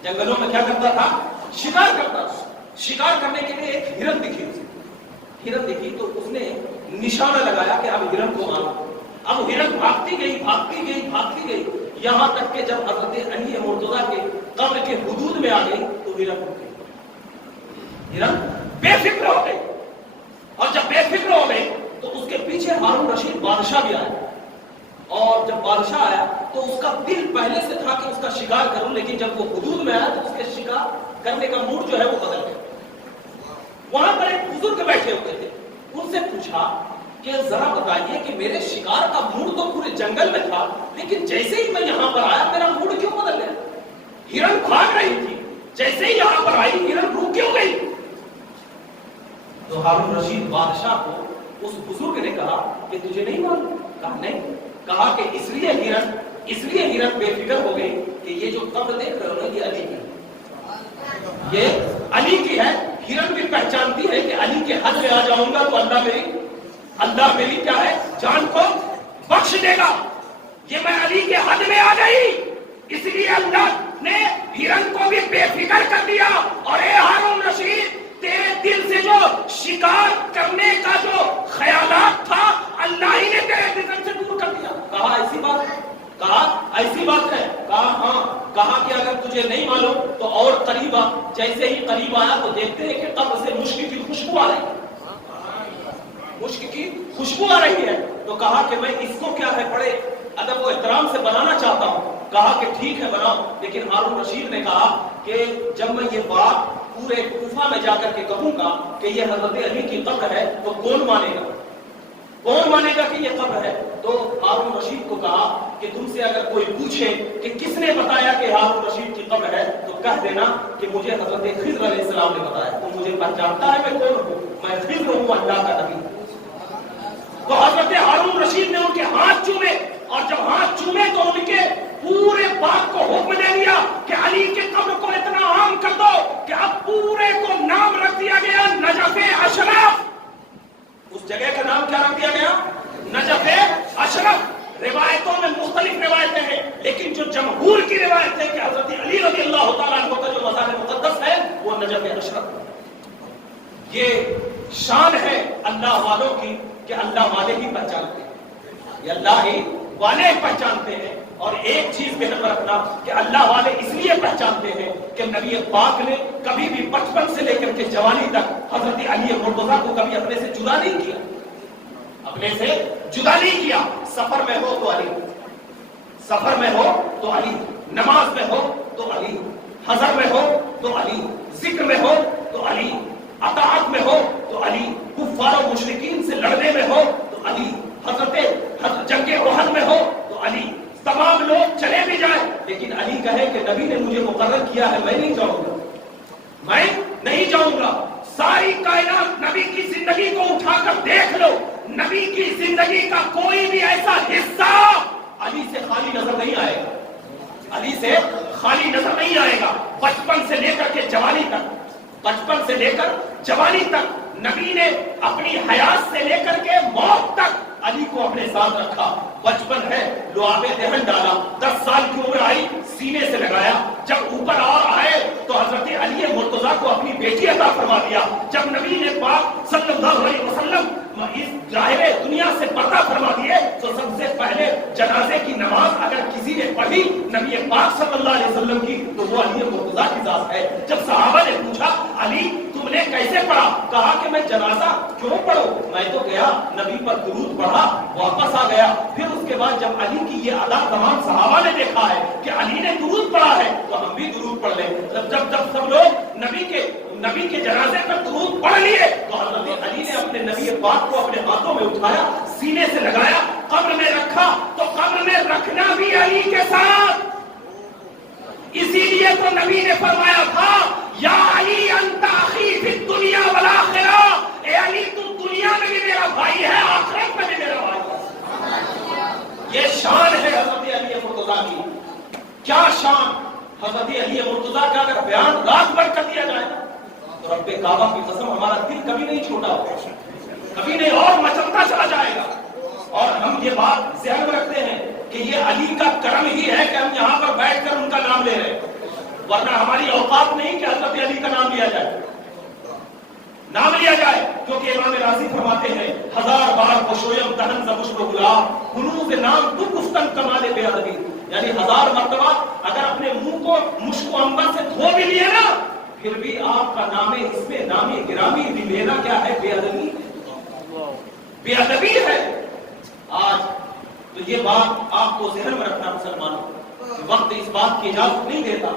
جنگلوں میں کیا کرتا تھا شکار کرتا. شکار کرنے کے لیے ایک ہرن دکھی تو اس نے نشانہ لگایا کہ اب ہرن کو مارو. اب ہرن بھاگتی گئی یہاں تک کہ جب حضرت علی مرتضیٰ کے قبر کے حدود میں آ گئی تو ہرن بے فکر ہو گئی. اور جب بے فکر ہو گئی تو اس کے پیچھے ہارون رشید بادشاہ بھی آیا. اور جب بادشاہ آیا تو اس کا دل پہلے سے تھا کہ اس کا شکار کروں لیکن جب وہ حدود میں آیا تو اس کے شکار کرنے کا موڈ جو ہے وہ بدل گیا. وہاں پر ایک بزرگ بیٹھے ہوئے تھے. ان سے پوچھا کہ ذرا بتائیے کہ میرے شکار کا موڈ تو پورے جنگل میں تھا لیکن جیسے ہی میں یہاں پر آیا میرا موڈ کیوں بدل گیا. ہرن بھاگ رہی تھی جیسے ہی یہاں پر آئی ہرن رک کیوں گئی. تو ہارون رشید بادشاہ کو اس بزرگ نے کہا کہ تجھے نہیں معلوم. کہا نہیں. کہا کہ اس لیے ہرن بے فکر ہو گئی کہ یہ جو قبر دیکھ رہے ہو یہ علی کی ہے. ہرن بھی پہچانتی ہے کہ علی کے حد میں آ جاؤں گا تو اللہ میری کیا ہے جان کو بخش دے گا. یہ میں علی کے حد میں آ گئی اس لیے اللہ نے ہرن کو بھی بے فکر کر دیا. اور اے ہارون رشید تیرے دل سے جو شکار کرنے کا جو خیالات تھا اللہ ہی نے تیرے دل سے دور کر دیا. کہا ایسی بات ہے. کہا ہاں. کہا کہ اگر تجھے نہیں معلوم تو اور قریب آ. جیسے ہی قریب آیا تو دیکھتے ہیں کہ قبر سے مشک کی خوشبو آ رہی ہے. تو کہا کہ میں اس کو کیا ہے بڑے ادب و احترام سے بنانا چاہتا ہوں. کہا کہ ٹھیک ہے بناؤ. لیکن ہارون رشید نے کہا کہ جب میں یہ بات پورے کوفہ میں جا کر کے کہوں گا کہ یہ حضرت علی کی قبر ہے تو کون مانے گا کہ یہ قبر ہے. تو ہارون رشید کو کہا کہ تم سے اگر کوئی پوچھے کہ کس نے بتایا کہ ہارون رشید کی قبر ہے تو کہہ دینا کہ مجھے حضرت خضر علیہ السلام نے بتایا. تو مجھے پہچانتا ہے میں کون ہوں. میں خضر ہوں اللہ کا نبی. تو حضرت ہارون رشید نے ان کے ہاتھ چومے اور جب ہاتھ چومے تو ان کے پورے باغ کو حکم دے دیا کہ علی کے قبر کو اتنا عام کر دو کہ اب پورے کو نام رکھ دیا گیا نجف اشرف. اس اس جگہ کا نام کیا رکھ دیا گیا؟ Najaf Ashraf. روایتوں میں مختلف روایتیں ہیں لیکن جو جمہور کی روایت ہے کہ حضرت علی رضی اللہ تعالیٰ عنہ کا جو مزار مقدس ہے وہ نجف اشرف. یہ شان ہے اللہ والوں کی کہ اللہ والے ہی پہچانتے ہیں, یہ اللہ ہی والے پہچانتے ہیں. اور ایک چیز ذہن میں رکھنا کہ اللہ والے اس لیے پہچانتے ہیں کہ نبی پاک نے کبھی بھی بچپن سے لے کر کے جوانی تک حضرت علی مرتضیٰ کو کبھی اپنے سے جدا نہیں کیا, اپنے سے جدا نہیں کیا. سفر میں ہو تو علی, سفر میں ہو تو علی, نماز میں ہو تو علی, حضر میں ہو تو علی, ذکر میں ہو تو علی, اطاعت میں ہو تو علی, کفار و مشرکین سے لڑنے میں ہو تو علی, حضرت جنگ احد میں ہو تو علی. تمام لوگ چلے بھی جائیں لیکن علی کہے کہ نبی نے مجھے مقرر کیا ہے, میں نہیں جاؤں گا, میں نہیں جاؤں گا. ساری کائنات نبی کی زندگی کو اٹھا کر دیکھ لو, نبی کی زندگی کا کوئی بھی ایسا حصہ علی سے خالی نظر نہیں آئے گا, علی سے خالی نظر نہیں آئے گا. بچپن سے لے کر کے جوانی تک, بچپن سے لے کر جوانی تک نبی نے اپنی حیات سے لے کر کے موت تک علی کو اپنے ساتھ رکھا. بچپن ہے لعاب دہن ڈالا, 10 سال کی عمر آئی سینے سے لگایا. جب اوپر اور آئے تو حضرت علی مرتضیٰ کو اپنی بیٹی عطا فرما دیا. جب نبی نے پاک صلی اللہ علیہ وسلم اس ظاہر دنیا سے پردہ فرما دیے تو سب سے پہلے جنازے کی نماز اگر کسی نے پڑھی نبی پاک صلی اللہ علیہ وسلم کی تو وہ علی مرتضیٰ کی ذات ہے. جب صحابہ نے پوچھا علی تم نے کیسے پڑھا, کہا کہ میں جنازہ کیوں پڑھوں, میں تو گیا نبی پر درود پڑھا واپس آ گیا. پھر اس کے بعد جب علی کی یہ ادا تمام صحابہ نے دیکھا ہے کہ علی نے درود پڑھا ہے تو ہم بھی درود پڑھ لیں. جب سب لوگ نبی کے جنازے پر درود پڑھ لیے تو حضرت علی نے اپنے نبی پاک کو اپنے ہاتھوں میں اٹھایا, سینے سے لگایا, قبر میں رکھا. تو قبر میں رکھنا بھی علی کے ساتھ. اسی لیے تو نبی نے فرمایا تھا یا علی انت اخی فی الدنیا والآخرہ, اے علی تم دنیا میں بھی میرا بھائی ہے, آخرت میں بھی میرا بھائی ہے. یہ شان ہے حضرت علی مرتضیٰ کی. کیا شان حضرت علی مرتضیٰ کا اگر بیان رات بھر کر دیا جائے تو رب کعبہ کی قسم ہمارا دل کبھی نہیں چھوٹا ہوگا, کبھی نہیں اور مچلتا چلا جائے گا. اور ہم یہ بات ذہن میں رکھتے ہیں کہ یہ علی کا کرم ہی ہے کہ ہم یہاں پر بیٹھ کر ان کا نام لے رہے ہیں, ورنہ ہماری اوقات نہیں کہ حضرت علی کا نام لیا جائے, نام لیا جائے. کیونکہ امام راضی فرماتے ہیں 1000 بار خوشویم دہن ز مشک و گلاب کنوز نام تو گفتن کمال بے ادبی, یعنی 1000 مرتبہ اگر اپنے منہ کو مشک و عنبر سے دھو بھی لیے نا پھر بھی آپ کا نام اس میں نام گرامی بھی لینا کیا ہے, بے ادبی, بے ادبی ہے. آج تو یہ بات آپ کو ذہن میں رکھنا مسلمانوں, وقت اس بات کی اجازت نہیں دیتا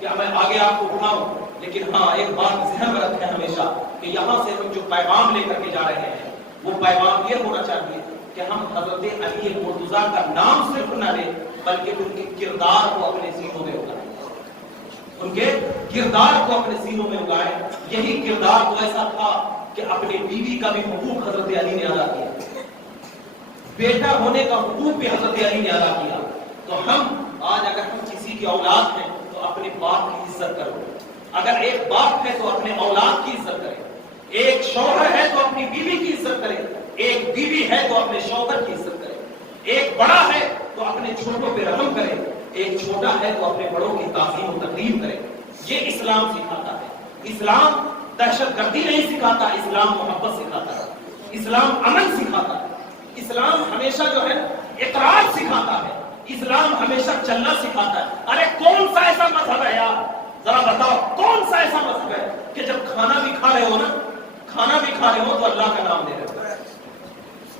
کہ میں آگے آپ کو اٹھاؤں, لیکن ہاں ایک بات ذہن میں رکھیں ہمیشہ کہ یہاں سے ہم جو پیغام لے کر کے جا رہے ہیں وہ پیغام یہ ہونا چاہیے کہ ہم حضرت علی مرتضیٰ کا نام صرف نہ لیں بلکہ ان کے کردار کو اپنے سینوں میں اگائیں, ان کے کردار کو اپنے سینوں میں اگائیں. یہی کردار تو ایسا تھا کہ اپنی بیوی کا بھی حقوق حضرت علی نے ادا کیا, بیٹا ہونے کا حقوق بھی حضرت علی نے ادا کیا. تو ہم آج اگر ہم کسی کی اولاد ہیں تو اپنے باپ کی عزت کرو, اگر ایک باپ ہے تو اپنے اولاد کی عزت کرے, ایک شوہر ہے تو اپنی بیوی کی عزت کرے, ایک بیوی ہے تو اپنے شوہر کی عزت کرے, ایک بڑا ہے تو اپنے چھوٹوں پہ رحم کرے, ایک چھوٹا ہے تو اپنے بڑوں کی تعظیم و تقدیم کرے. یہ اسلام سکھاتا ہے. اسلام دہشت گردی نہیں سکھاتا, اسلام محبت سکھاتا ہے, اسلام امن سکھاتا ہے, اسلام ہمیشہ جو ہے اقرار سکھاتا ہے, اسلام ہمیشہ چلنا سکھاتا ہے. ارے کون سا ایسا مذہب ہے یار, ذرا بتاؤ کون سا ایسا مذہب ہے کہ جب کھانا بھی کھا رہے ہو نا, کھانا بھی کھا رہے ہو تو اللہ کا نام لے رہے ہو,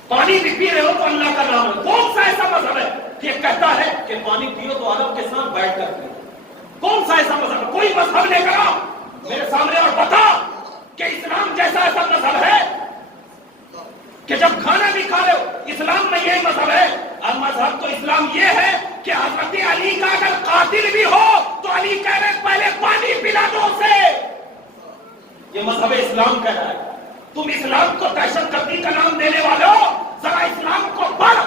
پانی بھی پی رہے ہو تو اللہ کا نام لے. کون سا ایسا مذہب ہے کہ کہتا ہے کہ پانی پیو تو عرب کے ساتھ بیٹھ کر پیو, کون سا ایسا مذہب ہے؟ کوئی مذہب لے کر آؤ میرے سامنے اور بتا کہ اسلام جیسا ایسا مذہب ہے کہ جب کھانا بھی کھا رہے ہو. اسلام میں یہی مذہب ہے. اور مذہب تو اسلام یہ ہے کہ حضرت علی کا اگر قاتل بھی ہو تو علی کہہ رہے پہلے پانی پلا دو اسے. یہ مذہب اسلام کہہ رہا ہے. تم اسلام کو دہشت گردی کا نام دینے والے ہو, ذرا اسلام کو پڑھ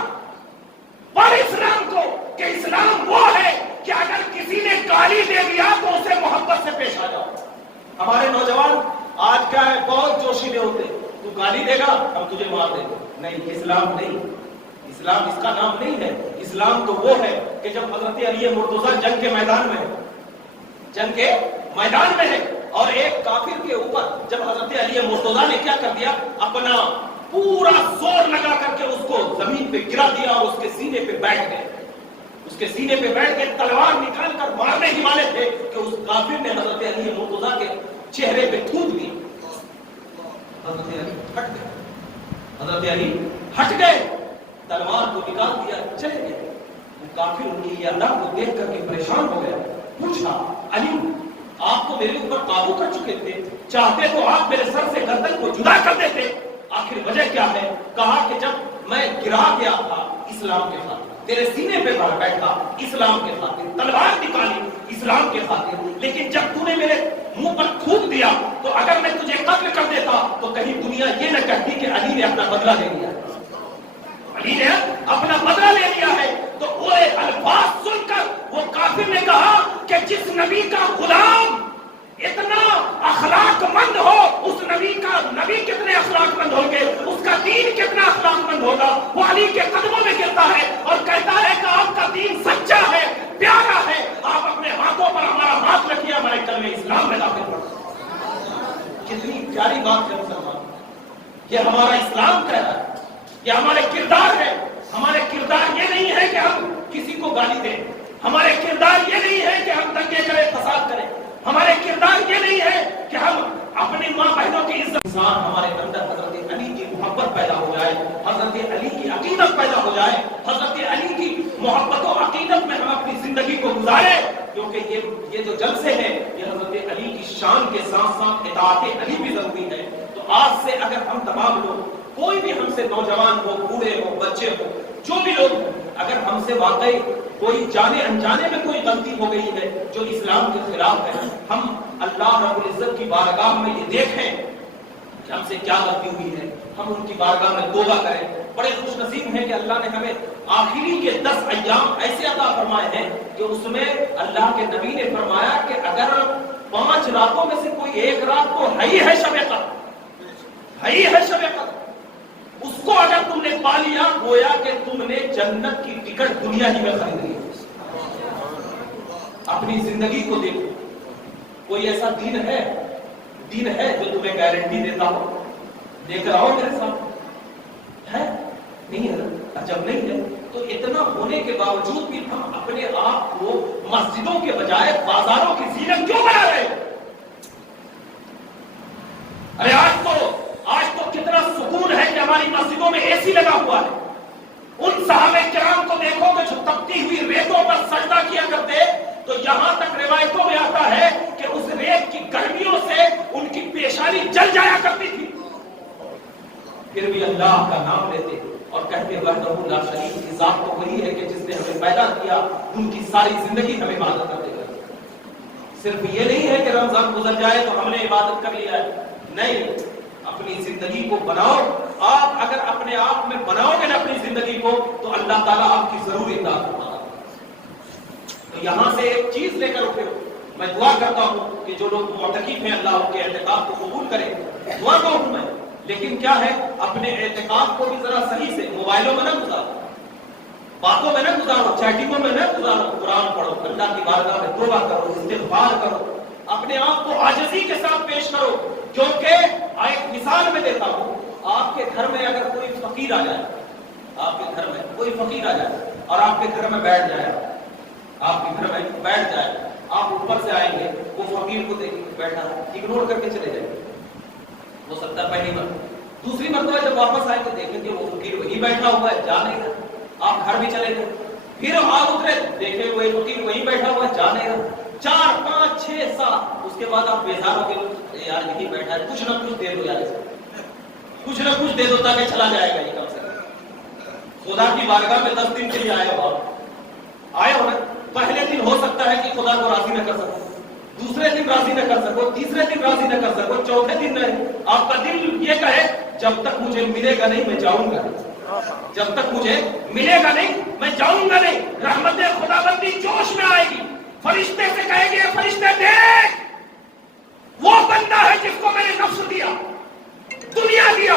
اسلام کو کہ اسلام وہ ہے کہ اگر کسی نے گالی دے دیا تو اسے محبت سے پیش آ جاؤ. ہمارے نوجوان آج کیا ہے, بہت جوشیلے ہوتے, تو گالی دے گا ہم تجھے مار جواب دے دو نہیں اسلام نہیں، اسلام اس کا نام نہیں ہے. اسلام تو وہ ہے کہ جب حضرت علی مرتضیٰ جنگ کے میدان میں ہے، جنگ کے میدان میں ہے، اور ایک کافر کے اوپر جب حضرت علی مرتضیٰ نے کیا کر دیا، اپنا پورا زور لگا کر کے اس کو زمین پہ گرا دیا اور اس کے سینے پہ بیٹھ گئے. اس کے سینے پہ بیٹھ کے تلوار نکال کر مارنے ہی والے تھے کہ اس کافر نے حضرت علی مرتضیٰ کے چہرے پہ تھوک دی. حضرت علی ہٹ گئے، حضرت علی ہٹ گئے، تلوار کو نکال دیا، چلے گئے. وہ کافر ان کی یہ ادا کو دیکھ کر کے پریشان ہو گیا. پوچھا علی آپ تو میرے اوپر قابو کر چکے تھے، چاہتے تو آپ میرے سر سے گردن کو جدا کر دیتے، آخر وجہ کیا ہے؟ کہا کہ جب میں گرا گیا تھا اسلام کے خاطر، تیرے سینے پہ بھر بیٹھا اسلام کے خاطر، تلوار نکالی اسلام کے خاطر، لیکن جب تو نے میرے منہ پر تھوک دیا تو اگر میں تجھے قتل کر دیتا تو کہیں دنیا یہ نہ کہتی کہ علی نے اپنا بدلہ لے لیا، علی نے اپنا بدلہ لے لیا ہے. تو وہ الفاظ سن کر وہ کافر نے کہا کہ جس نبی کا غلام اتنا اخلاق مند ہو، اس نبی کتنے اخلاق مند ہوں گے، اس کا دین کتنا اخلاق مند ہوگا. وہ علی کے قدموں میں گرتا ہے اور کہتا ہے کہ آپ کا دین سچا ہے، پیارا ہے، آپ اپنے ہاتھوں پر ہمارا ہاتھ رکھیے، ہمارے کلمہ اسلام میں داخل کر. کتنی پیاری بات ہے مسلمان، یہ ہمارا اسلام کہہ رہا ہے، یہ ہمارے کردار ہے. ہمارے کردار یہ نہیں ہے کہ ہم کسی کو گالی دیں، ہمارے کردار یہ نہیں ہے کہ ہم دنگے کریں، فساد کریں، ہمارے کردار یہ نہیں ہے کہ ہم اپنی ماں بہنوں کی عزت. انسان ہمارے اندر حضرت علی کی محبت پیدا ہو جائے، حضرت علی کی عقیدت پیدا ہو جائے، حضرت علی کی محبت و عقیدت میں ہم اپنی زندگی کو گزاریں. کیونکہ یہ جو جلسے ہیں یہ حضرت علی کی شان کے ساتھ ساتھ اطاعت علی بھی ضروری ہے. تو آج سے اگر ہم تمام لوگ، کوئی بھی ہم سے نوجوان ہو، بوڑھے ہو، بچے ہو، جو بھی لوگ ہوں، اگر ہم سے واقعی کوئی جانے انجانے میں کوئی غلطی ہو گئی ہے جو اسلام کے خلاف ہے، ہم اللہ رب العزت کی بارگاہ میں یہ دیکھیں کہ ہم سے کیا غلطی ہوئی ہے، ہم ان کی بارگاہ میں توبہ کریں. بڑے خوش نصیب ہیں کہ اللہ نے ہمیں آخری کے 10 ایام ایسے عطا فرمائے ہیں کہ اس میں اللہ کے نبی نے فرمایا کہ اگر 5 راتوں میں سے کوئی ایک رات تو ہے ہی ہے شب قدر، ہے ہی ہے شب قدر، اس کو اگر تم نے پا لیا گویا کہ تم نے جنت کی ٹکٹ دنیا ہی میں خرید لی. اپنی زندگی کو دیکھو، کوئی ایسا دین ہے جو تمہیں گارنٹی دیتا ہو لے کر آؤ میرے ساتھ، ہے نہیں ہے؟ جب نہیں ہے تو اتنا ہونے کے باوجود بھی ہم اپنے آپ کو مسجدوں کے بجائے بازاروں کی زینت کیوں بنا رہے ہیں؟ ارے آج تو کتنا سکون ہے کہ ہماری مسجدوں میں اے سی لگا ہوا ہے. ان صحابہ کرام کو دیکھو کہ جو تپتی ہوئی ریتوں پر سجدہ کیا کرتے، تو یہاں تک روایتوں میں آتا ہے کہ اس ریت کی گرمیوں سے ان کی پیشانی جل جایا کرتی تھی، پھر بھی اللہ کا نام لیتے اور کہتے وحدہ لا شریک. کی ذات تو وہی ہے کہ جس نے ہمیں پیدا کیا، ان کی ساری زندگی ہمیں عبادت کرتے گئے. صرف یہ نہیں ہے کہ رمضان گزر جائے تو ہم نے عبادت کر لیا ہے، نہیں، اپنی زندگی کو بناؤ. آپ اگر اپنے آپ میں بناؤ گے نا اپنی زندگی کو تو اللہ تعالیٰ آپ کی ضرور امداد کرے. تو یہاں سے ایک چیز لے کر اٹھے. میں دعا کرتا ہوں کہ جو لوگ معتکف ہیں اللہ ان کے اعتکاف کو قبول کرے، دعا کروں میں. لیکن کیا ہے، اپنے اعتکاف کو بھی ذرا صحیح سے موبائلوں میں نہ گزارو، باتوں میں نہ گزارو، چیٹنگوں میں نہ گزارو. قرآن پڑھو، اللہ کی بارگاہ میں توبہ کرو، استغفار کرو، اپنے آپ کو عاجزی کے ساتھ پیش کرو. کیونکہ ایک مثال میں دیتا ہوں، آپ کے گھر میں اگر کوئی فقیر آ جائے، آپ کے گھر میں کوئی فقیر آ جائے اور آپ کے گھر میں بیٹھ جائے، آپ کے گھر میں بیٹھ جائے، آپ اوپر سے آئیں گے، وہ فقیر کو دیکھ کے بیٹھا اگنور کر کے چلے جائیں گے. ہو سکتا ہے پہلی بار، دوسری مرتبہ جب واپس آئے تو دیکھیں گے وہ فقیر وہی بیٹھا ہوا ہے، جا نہیں رہا. آپ گھر بھی چلے گئے، پھر آپ اترے، دیکھیں وہ فقیر وہی بیٹھا ہوا ہے، جا نہیں رہا. 4 5 6 7 اس کے بعد آپ بیزار ہو گئے، یار یہی بیٹھا ہے، کچھ نہ کچھ دے دو یار، کچھ نہ کچھ دے دو تاکہ چلا جائے گا یہ کم سے کم. خدا کی بارگاہ میں 10 دن کے لیے آئے ہو، آئے ہو نا. پہلے دن ہو سکتا ہے کہ خدا کو راضی نہ کر سکو، دوسرے دن راضی نہ کر سکو، تیسرے دن راضی نہ کر سکو، چوتھے دن نہیں. آپ کا دل یہ کہے جب تک مجھے ملے گا نہیں میں جاؤں گا، جب تک مجھے ملے گا نہیں میں جاؤں گا نہیں. رحمت خداوندی جوش میں آئے گی، فرشتے سے کہے گے فرشتے دیکھ وہ بندہ ہے جس کو میں نے نفس دیا، دنیا دیا،